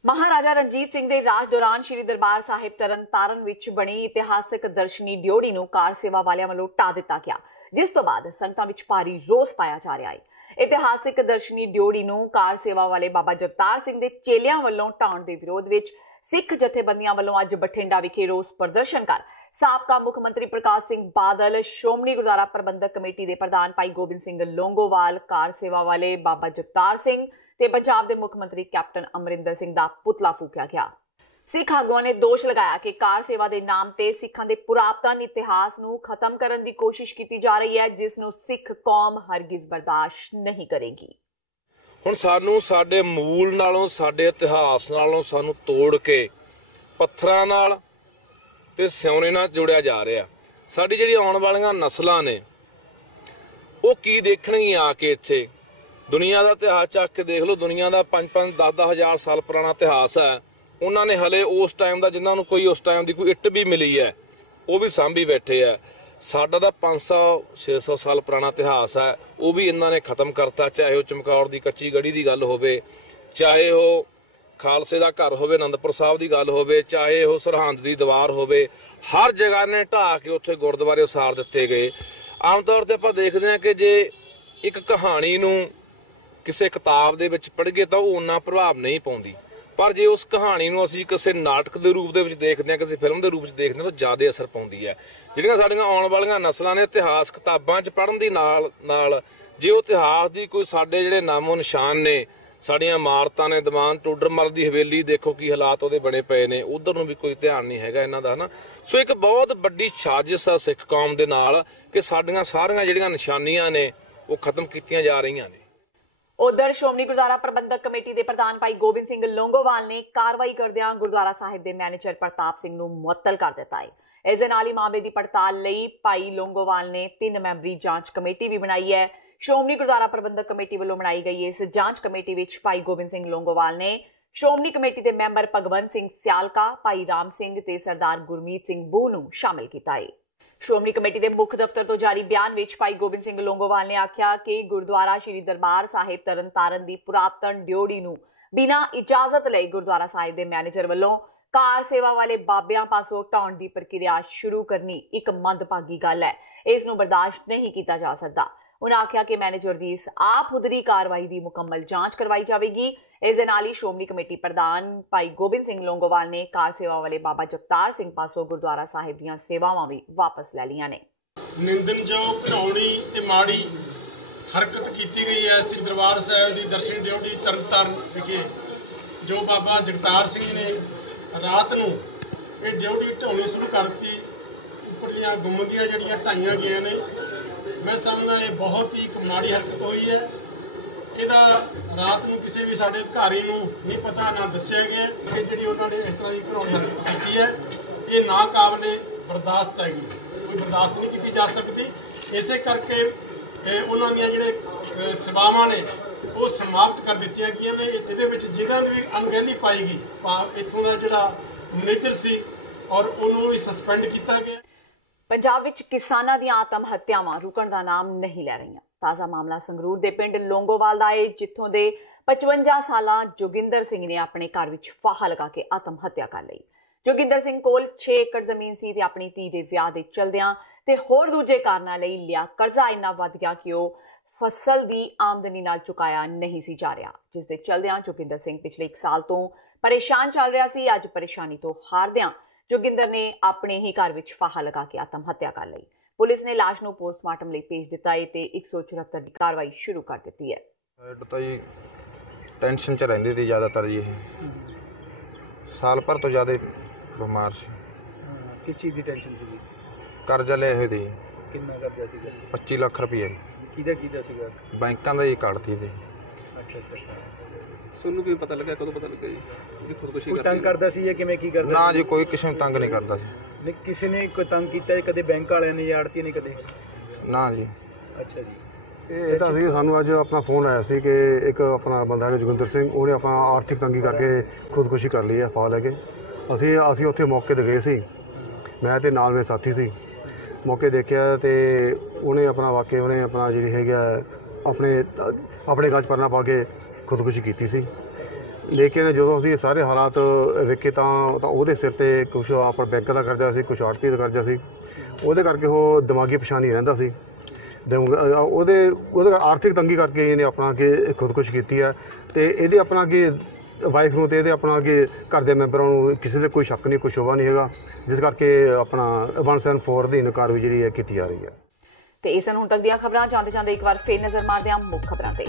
ਮਹਾਰਾਜਾ ਰਣਜੀਤ ਸਿੰਘ ਦੇ ਰਾਜ ਦੌਰਾਨ ਸ਼੍ਰੀ ਦਰਬਾਰ ਸਾਹਿਬ ਤਰਨਤਾਰਨ ਵਿੱਚ ਬਣੀ ਇਤਿਹਾਸਕ ਦਰਸ਼ਨੀ ਡਿਓੜੀ ਨੂੰ ਕਾਰ ਸੇਵਾ ਵਾਲਿਆਂ ਵੱਲੋਂ ਢਾਹ ਦਿੱਤਾ ਗਿਆ, ਜਿਸ ਤੋਂ ਬਾਅਦ ਸੰਗਤਾਂ ਵਿੱਚ ਭਾਰੀ ਰੋਸ ਪਾਇਆ ਜਾ ਰਿਹਾ ਹੈ। ਇਤਿਹਾਸਿਕ ਦਰਸ਼ਨੀ ਡਿਓੜੀ ਨੂੰ ਕਾਰ ਸੇਵਾ ਵਾਲੇ ਬਾਬਾ ਜਗਤਾਰ ਸਿੰਘ ਦੇ ਚੇਲਿਆਂ ਵੱਲੋਂ ਢਾਉਣ ਦੇ ਵਿਰੋਧ ਵਿੱਚ ਸਿੱਖ ਜਥੇਬੰਦੀਆਂ ਵੱਲੋਂ ਅੱਜ ਬਠਿੰਡਾ ਵਿਖੇ ਰੋਸ ਪ੍ਰਦਰਸ਼ਨ ਕਰ ਸਾਬਕਾ ਮੁੱਖ ਮੰਤਰੀ ਪ੍ਰਕਾਸ਼ ਸਿੰਘ ਬਾਦਲ, ਸ਼੍ਰੋਮਣੀ ਗੁਰਦੁਆਰਾ ਪ੍ਰਬੰਧਕ ਕਮੇਟੀ ਦੇ ਪ੍ਰਧਾਨ ਭਾਈ ਗੋਬਿੰਦ ਸਿੰਘ ਲੋਂਗੋਵਾਲ, ਕਾਰ ਸੇਵਾ ਵਾਲੇ ਬਾਬਾ ਜਗਤਾਰ ਸਿੰਘ ਤੇ ਪੰਜਾਬ ਦੇ ਮੁੱਖ ਮੰਤਰੀ ਕੈਪਟਨ ਅਮਰਿੰਦਰ ਸਿੰਘ ਦਾ ਪੁਤਲਾ ਫੂਕਿਆ ਗਿਆ। ਸਿੱਖ ਆਗੂਆਂ ਨੇ ਦੋਸ਼ ਲਗਾਇਆ ਕਿ ਕਾਰ ਸੇਵਾ ਦੇ ਨਾਮ ਤੇ ਸਿੱਖਾਂ ਦੇ ਪੁਰਾਤਨ ਇਤਿਹਾਸ ਨੂੰ ਖਤਮ ਕਰਨ ਦੀ ਕੋਸ਼ਿਸ਼ ਕੀਤੀ ਜਾ ਰਹੀ ਹੈ, ਜਿਸ ਨੂੰ ਸਿੱਖ ਕੌਮ ਹਰਗਿਜ਼ ਬਰਦਾਸ਼ਤ ਨਹੀਂ ਕਰੇਗੀ। ਹੁਣ ਸਾਨੂੰ ਸਾਡੇ ਮੂਲ ਨਾਲੋਂ ਸਾਡੇ ਇਤਿਹਾਸ ਨਾਲੋਂ ਸਾਨੂੰ ਤੋੜ ਕੇ ਪੱਥਰਾਂ ਨਾਲ ਤੇ ਸਿਉਣੇ ਨਾਲ ਜੋੜਿਆ ਜਾ ਰਿਹਾ। ਸਾਡੀ ਜਿਹੜੀ ਆਉਣ ਵਾਲੀਆਂ ਨਸਲਾਂ ਨੇ ਉਹ ਕੀ ਦੇਖਣਗੀਆਂ ਆ ਕੇ ਇੱਥੇ? ਦੁਨੀਆ ਦਾ ਇਤਿਹਾਸ ਚੱਕ ਕੇ ਦੇਖ ਲਓ, ਦੁਨੀਆ ਦਾ 5-5 10-10 ਹਜ਼ਾਰ ਸਾਲ ਪੁਰਾਣਾ ਇਤਿਹਾਸ ਹੈ। ਉਹਨਾਂ ਨੇ ਹਲੇ ਉਸ ਟਾਈਮ ਦਾ, ਜਿਨ੍ਹਾਂ ਨੂੰ ਕੋਈ ਉਸ ਟਾਈਮ ਦੀ ਕੋਈ ਇੱਟ ਵੀ ਮਿਲੀ ਹੈ, ਉਹ ਵੀ ਸਾਂਭੀ ਬੈਠੇ ਆ। ਸਾਡਾ ਤਾਂ 500-600 ਸਾਲ ਪੁਰਾਣਾ ਇਤਿਹਾਸ ਹੈ, ਉਹ ਵੀ ਇਹਨਾਂ ਨੇ ਖਤਮ ਕਰਤਾ। ਚਾਹੇ ਉਹ ਚਮਕੌਰ ਦੀ ਕੱਚੀ ਗੜੀ ਦੀ ਗੱਲ ਹੋਵੇ, ਚਾਹੇ ਉਹ ਖਾਲਸੇ ਦਾ ਘਰ ਹੋਵੇ, ਅਨੰਦਪੁਰ ਸਾਹਿਬ ਦੀ ਗੱਲ ਹੋਵੇ, ਚਾਹੇ ਉਹ ਸਰਹੰਦ ਦੀ ਦੀਵਾਰ ਹੋਵੇ, ਹਰ ਜਗ੍ਹਾ ਨੇ ਢਾਹ ਕੇ ਉੱਥੇ ਗੁਰਦੁਆਰੇ ਉਸਾਰ ਦਿੱਤੇ ਗਏ। ਆਮ ਤੌਰ ਤੇ ਆਪਾਂ ਦੇਖਦੇ ਹਾਂ ਕਿ ਜੇ ਇੱਕ ਕਹਾਣੀ ਨੂੰ ਕਿਸੇ ਕਿਤਾਬ ਦੇ ਵਿੱਚ ਪੜ੍ਹੀਏ ਤਾਂ ਉਹ ਉਨਾ ਪ੍ਰਭਾਵ ਨਹੀਂ ਪਾਉਂਦੀ, ਪਰ ਜੇ ਉਸ ਕਹਾਣੀ ਨੂੰ ਅਸੀਂ ਕਿਸੇ ਨਾਟਕ ਦੇ ਰੂਪ ਦੇ ਵਿੱਚ ਦੇਖਦੇ ਹਾਂ, ਕਿਸੇ ਫਿਲਮ ਦੇ ਰੂਪ ਵਿੱਚ ਦੇਖਦੇ ਹਾਂ ਤਾਂ ਜ਼ਿਆਦਾ ਅਸਰ ਪਾਉਂਦੀ ਹੈ। ਜਿਹੜੀਆਂ ਸਾਡੀਆਂ ਆਉਣ ਵਾਲੀਆਂ ਨਸਲਾਂ ਨੇ ਇਤਿਹਾਸ ਕਿਤਾਬਾਂ 'ਚ ਪੜ੍ਹਨ ਦੀ ਨਾਲ ਜੇ ਉਹ ਇਤਿਹਾਸ ਦੀ ਕੋਈ ਸਾਡੇ ਜਿਹੜੇ ਨਾਮੋ ਨਿਸ਼ਾਨ ਨੇ, ਸਾਡੀਆਂ ਇਮਾਰਤਾਂ ਨੇ, ਦੀਵਾਨ ਟੋਡਰਮਲ ਦੀ ਹਵੇਲੀ ਦੇਖੋ ਕੀ ਹਾਲਾਤ ਉਹਦੇ ਬਣੇ ਪਏ ਨੇ, ਉਧਰ ਨੂੰ ਵੀ ਕੋਈ ਧਿਆਨ ਨਹੀਂ ਹੈਗਾ ਇਹਨਾਂ ਦਾ, ਹਨਾ। ਸੋ ਇੱਕ ਬਹੁਤ ਵੱਡੀ ਸਾਜ਼ਿਸ਼ ਆ ਸਿੱਖ ਕੌਮ ਦੇ ਨਾਲ ਕਿ ਸਾਡੀਆਂ ਸਾਰੀਆਂ ਜਿਹੜੀਆਂ ਨਿਸ਼ਾਨੀਆਂ ਨੇ ਉਹ ਖਤਮ ਕੀਤੀਆਂ ਜਾ ਰਹੀਆਂ ਨੇ। ਉਧਰ ਸ਼੍ਰੋਮਣੀ ਗੁਰਦੁਆਰਾ ਪ੍ਰਬੰਧਕ ਕਮੇਟੀ ਦੇ ਪ੍ਰਧਾਨ ਭਾਈ ਗੋਬਿੰਦ ਸਿੰਘ ਲੌਂਗੋਵਾਲ ਨੇ ਕਾਰਵਾਈ ਕਰਦਿਆਂ ਗੁਰਦੁਆਰਾ ਸਾਹਿਬ ਦੇ ਮੈਨੇਜਰ ਪ੍ਰਤਾਪ ਸਿੰਘ ਨੂੰ ਮੁਅੱਤਲ ਕਰ ਦਿੱਤਾ ਹੈ। ਇਸ ਦੇ ਨਾਲ ਹੀ ਮਾਮਲੇ ਦੀ ਪੜਤਾਲ ਲਈ ਭਾਈ ਲੌਂਗੋਵਾਲ ਨੇ 3 ਮੈਂਬਰੀ ਜਾਂਚ ਕਮੇਟੀ ਵੀ ਬਣਾਈ ਹੈ। ਸ਼੍ਰੋਮਣੀ ਗੁਰਦੁਆਰਾ ਪ੍ਰਬੰਧਕ ਕਮੇਟੀ ਵੱਲੋਂ ਬਣਾਈ ਗਈ ਇਸ ਜਾਂਚ ਕਮੇਟੀ ਵਿੱਚ ਭਾਈ ਗੋਬਿੰਦ ਸਿੰਘ ਲੌਂਗੋਵਾਲ ਨੇ ਸ਼੍ਰੋਮਣੀ ਕਮੇਟੀ ਦੇ ਮੈਂਬਰ ਭਗਵੰਤ ਸਿੰਘ ਸਿਆਲਕਾ, ਭਾਈ ਰਾਮ ਸਿੰਘ ਤੇ ਸਰਦਾਰ ਗੁਰਮੀਤ ਸਿੰਘ ਬੂ ਨੂੰ ਸ਼ਾਮਿਲ ਕੀਤਾ ਹੈ। ਸ਼੍ਰੋਮਣੀ ਕਮੇਟੀ ਦੇ ਮੁੱਖ ਦਫ਼ਤਰ ਤੋਂ ਜਾਰੀ ਬਿਆਨ ਵਿੱਚ ਭਾਈ ਗੋਬਿੰਦ ਸਿੰਘ ਲੌਂਗੋਵਾਲ ਨੇ ਆਖਿਆ ਕਿ ਗੁਰਦੁਆਰਾ ਸ਼੍ਰੀ ਦਰਬਾਰ ਸਾਹਿਬ ਤਰਨਤਾਰਨ ਦੀ ਪੁਰਾਤਨ ਡਿਓੜੀ ਨੂੰ ਬਿਨਾਂ ਇਜਾਜ਼ਤ ਲਈ ਗੁਰਦੁਆਰਾ ਸਾਹਿਬ ਦੇ ਮੈਨੇਜਰ ਵੱਲੋਂ ਕਾਰ ਸੇਵਾ ਵਾਲੇ ਬਾਬਿਆਂ ਪਾਸੋਂ ਢਾਉਣ ਦੀ ਪ੍ਰਕਿਰਿਆ ਸ਼ੁਰੂ ਕਰਨੀ ਇੱਕ ਮੰਦਭਾਗੀ ਗੱਲ ਹੈ। ਇਸ ਨੂੰ ਬਰਦਾਸ਼ਤ ਨਹੀਂ ਕੀਤਾ ਜਾ ਸਕਦਾ। उन्होंने आख्या कि मैनेजर की इस आप हुदरी कार्रवाई की मुकम्मल जांच करवाई जाएगी। इस दे नाल ही श्रोमणी कमेटी प्रधान भाई गोबिंद सिंह लोंगोवाल ने कार सेवा वाले बाबा जगतार सिंह पासों गुरुद्वारा साहिब दीयां सेवावां भी वापस ले लियां ने। निंदनयोग घिनौनी ते माड़ी हरकत की गई है श्री दरबार साहिब की दर्शन ड्योढ़ी तरनताਰਨ विखे जो बाबा जगतार सिंह ने रात नूं ये ड्योढ़ी ढाउणी शुरू करती। उपरलियां गुंबदियां जिहड़ियां ढाईयां गईयां ने। मैं समझदा ये बहुत ही एक माड़ी हरकत हुई है। ਇਹਦਾ ਰਾਤ ਨੂੰ ਕਿਸੇ ਵੀ ਸਾਡੇ ਅਧਿਕਾਰੀ ਨੂੰ ਨਹੀਂ ਪਤਾ ਨਾ ਦੱਸਿਆ ਗਿਆ ਕਿ ਜਿਹੜੀ ਉਹਨਾਂ ਨੇ ਇਸ ਤਰ੍ਹਾਂ ਦੀ ਘਿਨੌਣੀ ਹਰਕਤ ਕੀਤੀ ਹੈ ਇਹ ਨਾ ਕਾਬਲੇ ਬਰਦਾਸ਼ਤ ਹੈਗੀ, ਕੋਈ ਬਰਦਾਸ਼ਤ ਨਹੀਂ ਕੀਤੀ ਜਾ ਸਕਦੀ। ਇਸੇ ਕਰਕੇ ਉਹਨਾਂ ਦੀਆਂ ਜਿਹੜੇ ਸੇਵਾਵਾਂ ਨੇ ਉਹ ਸਮਾਪਤ ਕਰ ਦਿੱਤੀਆਂ ਗਈਆਂ ਨੇ। ਇਹਦੇ ਵਿੱਚ ਜਿਨ੍ਹਾਂ ਦੀ ਵੀ ਅਣਗਹਿਲੀ ਪਾਈ ਗਈ ਇੱਥੋਂ ਦਾ ਜਿਹੜਾ ਮੈਨੇਜਰ ਸੀ ਔਰ ਉਹਨੂੰ ਵੀ ਸਸਪੈਂਡ ਕੀਤਾ ਗਿਆ। पंजाब विच किसानां दी आत्म हत्यावां रुकण दा नाम नहीं लै रहीआं। ताज़ा मामला संगरूर दे पिंड लोंगोवाल दा है जित्थों दे 55 साला जोगिंदर सिंह ने अपने घर विच फाहा लगा के आत्म हत्या कर लई। जोगिंदर सिंह कोल 6 एकड़ जमीन सी ते अपनी धी दे विआह दे चलदिआं ते होर दूजे कारणां लई लिया कर्जा इन्ना वध गया कि ओह फसल दी आमदनी नाल चुकाया नहीं सी जा रहा, जिस दे चलदिआं जोगिंदर सिंह पिछले 1 साल तो परेशान चल रहा सी। अज परेशानी तो हारदिआं जोगिंदर ने अपने ही घर विच फाहा लगा के आत्म हत्या कर ली। पुलिस ने लाश नूं पोस्टमार्टम लई भेज दिता है ते 174 दी कार्रवाई शुरू कर दित्ती है। तो जी टेंशन च रहिंदी सी ज़्यादातर जी, साल भर तो ज़्यादा बीमार सी। किस चीज़ की टेंशन सी? कर्जा लिया हुआ सी। कितना कर्जा सी? 25 लाख रुपया। किहदा सीगा? बैंकां दा ही काटती थी। अच्छा। ਤੁਹਾਨੂੰ ਕੀ ਪਤਾ ਲੱਗਾ, ਕਦੋਂ ਪਤਾ ਲੱਗਾ ਜੀ ਕਿ ਖੁਦਕੁਸ਼ੀ ਕੋਈ ਤੰਗ ਕਰਦਾ ਸੀ ਜਾਂ ਕਿਵੇਂ ਕੀ ਕਰਦਾ? ਨਾ ਜੀ ਕੋਈ ਕਿਸੇ ਨੂੰ ਤੰਗ ਨਹੀਂ ਕਰਦਾ ਸੀ। ਨਹੀਂ ਕਿਸੇ ਨੇ ਕੋਈ ਤੰਗ ਕੀਤਾ ਕਦੇ ਬੈਂਕ ਵਾਲਿਆਂ ਨੇ ਜਾਂ ਆੜਤੀ ਨੇ ਕਦੇ? ਨਾ ਜੀ। ਅੱਛਾ ਜੀ। ਇਹ ਤਾਂ ਅਸੀਂ ਸਾਨੂੰ ਅੱਜ ਆਪਣਾ ਫੋਨ ਆਇਆ ਸੀ ਕਿ ਇੱਕ ਆਪਣਾ ਬੰਦਾ ਹੈ ਜੋਗਿੰਦਰ ਸਿੰਘ, ਉਹਨੇ ਆਪਣਾ ਆਰਥਿਕ ਤੰਗੀ ਕਰਕੇ ਖੁਦਕੁਸ਼ੀ ਕਰ ਲਈ ਹੈ ਫਾਹ ਲੈ ਕੇ। ਅਸੀਂ ਉੱਥੇ ਮੌਕੇ ਤੇ ਗਏ ਸੀ, ਮੈਂ ਤੇ ਨਾਲ ਮੇਰੇ ਸਾਥੀ ਸੀ। ਮੌਕੇ ਦੇਖਿਆ ਤੇ ਉਹਨੇ ਆਪਣਾ ਵਾਕਈ ਉਹਨੇ ਆਪਣਾ ਜਿਹੜੀ ਹੈਗਾ ਆਪਣੇ ਗਲ 'ਚ ਪਰਨਾ ਪਾ ਕੇ ਖੁਦਕੁਸ਼ੀ ਕੀਤੀ ਸੀ। ਲੇਕਿਨ ਜਦੋਂ ਅਸੀਂ ਸਾਰੇ ਹਾਲਾਤ ਵੇਖੇ ਤਾਂ ਉਹਦੇ ਸਿਰ ਤੇ ਕੁਛ ਆਪਣਾ ਬੈਂਕ ਦਾ ਕਰਜ਼ਾ ਸੀ, ਕੁਛ ਆੜਤੀ ਦਾ ਕਰਜ਼ਾ ਸੀ। ਉਹਦੇ ਕਰਕੇ ਉਹ ਦਿਮਾਗੀ ਪਰੇਸ਼ਾਨੀ ਰਹਿੰਦਾ ਸੀ। ਉਹਦੇ ਆਰਥਿਕ ਤੰਗੀ ਕਰਕੇ ਇਹਨੇ ਆਪਣਾ ਕਿ ਖੁਦਕੁਸ਼ੀ ਕੀਤੀ ਹੈ। ਤੇ ਇਹਦੇ ਆਪਣਾ ਕਿ ਵਾਈਫ ਨੂੰ ਤੇ ਇਹਦੇ ਆਪਣਾ ਕਿ ਘਰ ਦੇ ਮੈਂਬਰਾਂ ਨੂੰ ਕਿਸੇ ਦੇ ਕੋਈ ਸ਼ੱਕ ਨਹੀਂ, ਕੋਈ ਸ਼ੋਭਾ ਨਹੀਂ ਹੈਗਾ, ਜਿਸ ਕਰਕੇ ਆਪਣਾ 174 ਦੀ ਕਾਰਵਾਈ ਜਿਹੜੀ ਹੈ ਕੀਤੀ ਜਾ ਰਹੀ ਹੈ। ਤੇ ਇਸ ਨੂੰ ਹੁਣ ਤੱਕ ਦੀਆਂ ਖਬਰਾਂ ਜਾਂਦੇ ਇੱਕ ਵਾਰ ਫੇਰ ਨਜ਼ਰ ਮਾਰਦੇ ਹਾਂ ਮੁੱਖ ਖਬਰਾਂ ਤੇ।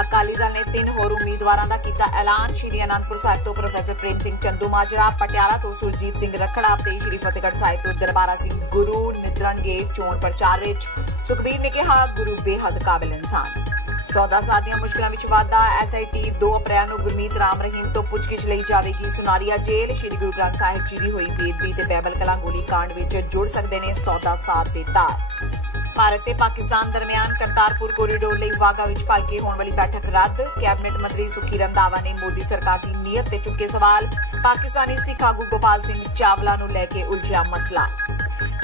ਅਕਾਲੀ ਦਲ ਨੇ 3 ਹੋਰ ਉਮੀਦਵਾਰਾਂ ਦਾ ਕੀਤਾ ਐਲਾਨ। ਸ਼੍ਰੀ ਅਨੰਦਪੁਰ ਸਾਹਿਬ ਤੋਂ ਪ੍ਰੋਫੈਸਰ ਪ੍ਰੇਮ ਸਿੰਘ ਚੰਦੂਮਾਜਰਾ, ਪਟਿਆਲਾ ਤੋਂ ਸੁਰਜੀਤ ਸਿੰਘ ਰੱਖੜਾ ਤੇ ਸ਼੍ਰੀ ਫਤਿਹਗੜ੍ਹ ਸਾਹਿਬ ਤੋਂ ਦਰਬਾਰਾ ਸਿੰਘ ਗੁਰੂ ਨਿੱਧਰਨਗੇ ਚੋਣ ਪ੍ਰਚਾਰ ਵਿੱਚ। ਸੁਖਬੀਰ ਨੇ ਕਿਹਾ ਗੁਰੂ ਬੇਹੱਦ ਕਾਬਿਲ ਇਨਸਾਨ। ਸੌਦਾ ਸਾਧ ਦੀਆਂ ਮੁਸ਼ਕਲਾਂ ਵਿੱਚ ਵਾਧਾ। SIT 2 ਅਪ੍ਰੈਲ ਨੂੰ ਗੁਰਮੀਤ ਰਾਮ ਰਹੀਮ ਤੋਂ ਪੁੱਛਗਿੱਛ ਲਈ ਜਾਵੇਗੀ ਸੁਨਾਰੀਆ ਜੇਲ੍ਹ। ਸ਼੍ਰੀ ਗੁਰੂ ਗ੍ਰੰਥ ਸਾਹਿਬ ਜੀ ਦੀ ਹੋਈ ਬੇਅਦਬੀ ਤੇ ਬਾਈਬਲ ਕਲਾਂ ਗੋਲੀ ਕਾਂਡ ਵਿੱਚ ਜੁੜ ਸਕਦੇ ਨੇ ਸੌਦਾ ਸਾਧ ਦੇ ਤਾਰ। ਭਾਰਤ ਤੇ ਪਾਕਿਸਤਾਨ ਦਰਮਿਆਨ ਕਰਤਾਰਪੁਰ ਕੋਰੀਡੋਰ ਲਈ ਵਾਗਾ ਵਿੱਚ ਭਲਕੇ ਹੋਣ ਵਾਲੀ ਬੈਠਕ ਰੱਦ। ਕੈਬਨਿਟ ਮੰਤਰੀ ਸੁਖੀ ਰੰਧਾਵਾ ਨੇ ਮੋਦੀ ਸਰਕਾਰ ਦੀ ਨੀਅਤ ਤੇ ਚੁੱਕੇ ਸਵਾਲ। ਪਾਕਿਸਤਾਨੀ ਸਿੱਖ ਆਗੂ ਗੋਪਾਲ ਸਿੰਘ ਚਾਵਲਾ ਨੂੰ ਲੈ ਕੇ ਉਲਝਿਆ ਮਸਲਾ।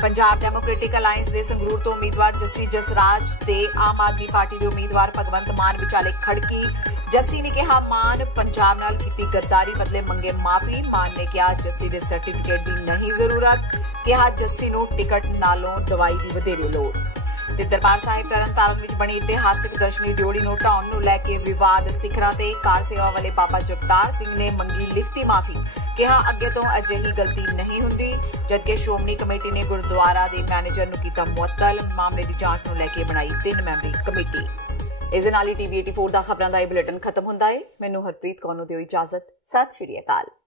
ਪੰਜਾਬ ਡੈਮੋਕ੍ਰੈਟਿਕ ਅਲਾਇੰਸ ਦੇ ਸੰਗਰੂਰ ਤੋਂ ਉਮੀਦਵਾਰ ਜੱਸੀ ਜਸਰਾਜ ਤੇ ਆਮ ਆਦਮੀ ਪਾਰਟੀ ਦੇ ਉਮੀਦਵਾਰ ਭਗਵੰਤ ਮਾਨ ਵਿਚਾਲੇ ਖੜਕੀ। ਜੱਸੀ ਨੇ ਕਿਹਾ ਮਾਨ ਪੰਜਾਬ ਨਾਲ ਕੀਤੀ ਗੱਦਾਰੀ ਬਦਲੇ ਮੰਗੇ ਮਾਫੀ। ਮਾਨ ਨੇ ਕਿਹਾ ਜੱਸੀ ਦੇ ਸਰਟੀਫਿਕੇਟ ਦੀ ਨਹੀਂ ਜ਼ਰੂਰਤ। ਕਿਹਾ ਜੱਸੀ ਨੂੰ ਟਿਕਟ ਨਾਲੋਂ ਦਵਾਈ ਦੀ ਵਧੇਰੇ ਲੋੜ। ਤੇ ਦਰਬਾਰ ਸਾਹਿਬ ਤਰਨਤਾਰਨ ਵਿੱਚ ਬਣੀ ਇਤਿਹਾਸਿਕ ਦਰਸ਼ਨੀ ਡਿਓੜੀ ਨੂੰ ਢਾਉਣ ਨੂੰ ਲੈ ਕੇ ਵਿਵਾਦ। ਸਿਖਰਾਂ ਤੇ ਕਾਰ ਸੇਵਾ ਵਾਲੇ ਬਾਬਾ ਜਗਤਾਰ ਸਿੰਘ ਨੇ ਮੰਗੀ ਲਿਖਤੀ ਮਾਫੀ। ਕਿਹਾ ਅੱਗੇ ਤੋਂ ਅਜਿਹੀ ਗਲਤੀ ਨਹੀਂ ਹੁੰਦੀ। ਜਦਕਿ ਸ਼੍ਰੋਮਣੀ ਕਮੇਟੀ ਨੇ ਗੁਰਦੁਆਰਾ ਦੇ ਮੈਨੇਜਰ ਨੂੰ ਕੀਤਾ ਮੁਅੱਤਲ। ਮਾਮਲੇ ਦੀ ਜਾਂਚ ਨੂੰ ਲੈ ਕੇ ਬਣਾਈ 3 ਮੈਂਬਰੀ ਕਮੇਟੀ। ਇਸ ਦੇ ਨਾਲ ਹੀ TV 84 ਦਾ ਖਬਰਾਂ ਦਾ ਇਹ ਬੁਲੇਟਿਨ ਖਤਮ ਹੁੰਦਾ ਹੈ। ਮੈਨੂੰ ਹਰਪ੍ਰੀਤ ਕੌਰ ਨੂੰ ਦਿਓ ਇਜਾਜ਼ਤ। ਸਤਿ ਸ਼੍ਰੀ ਅਕਾਲ।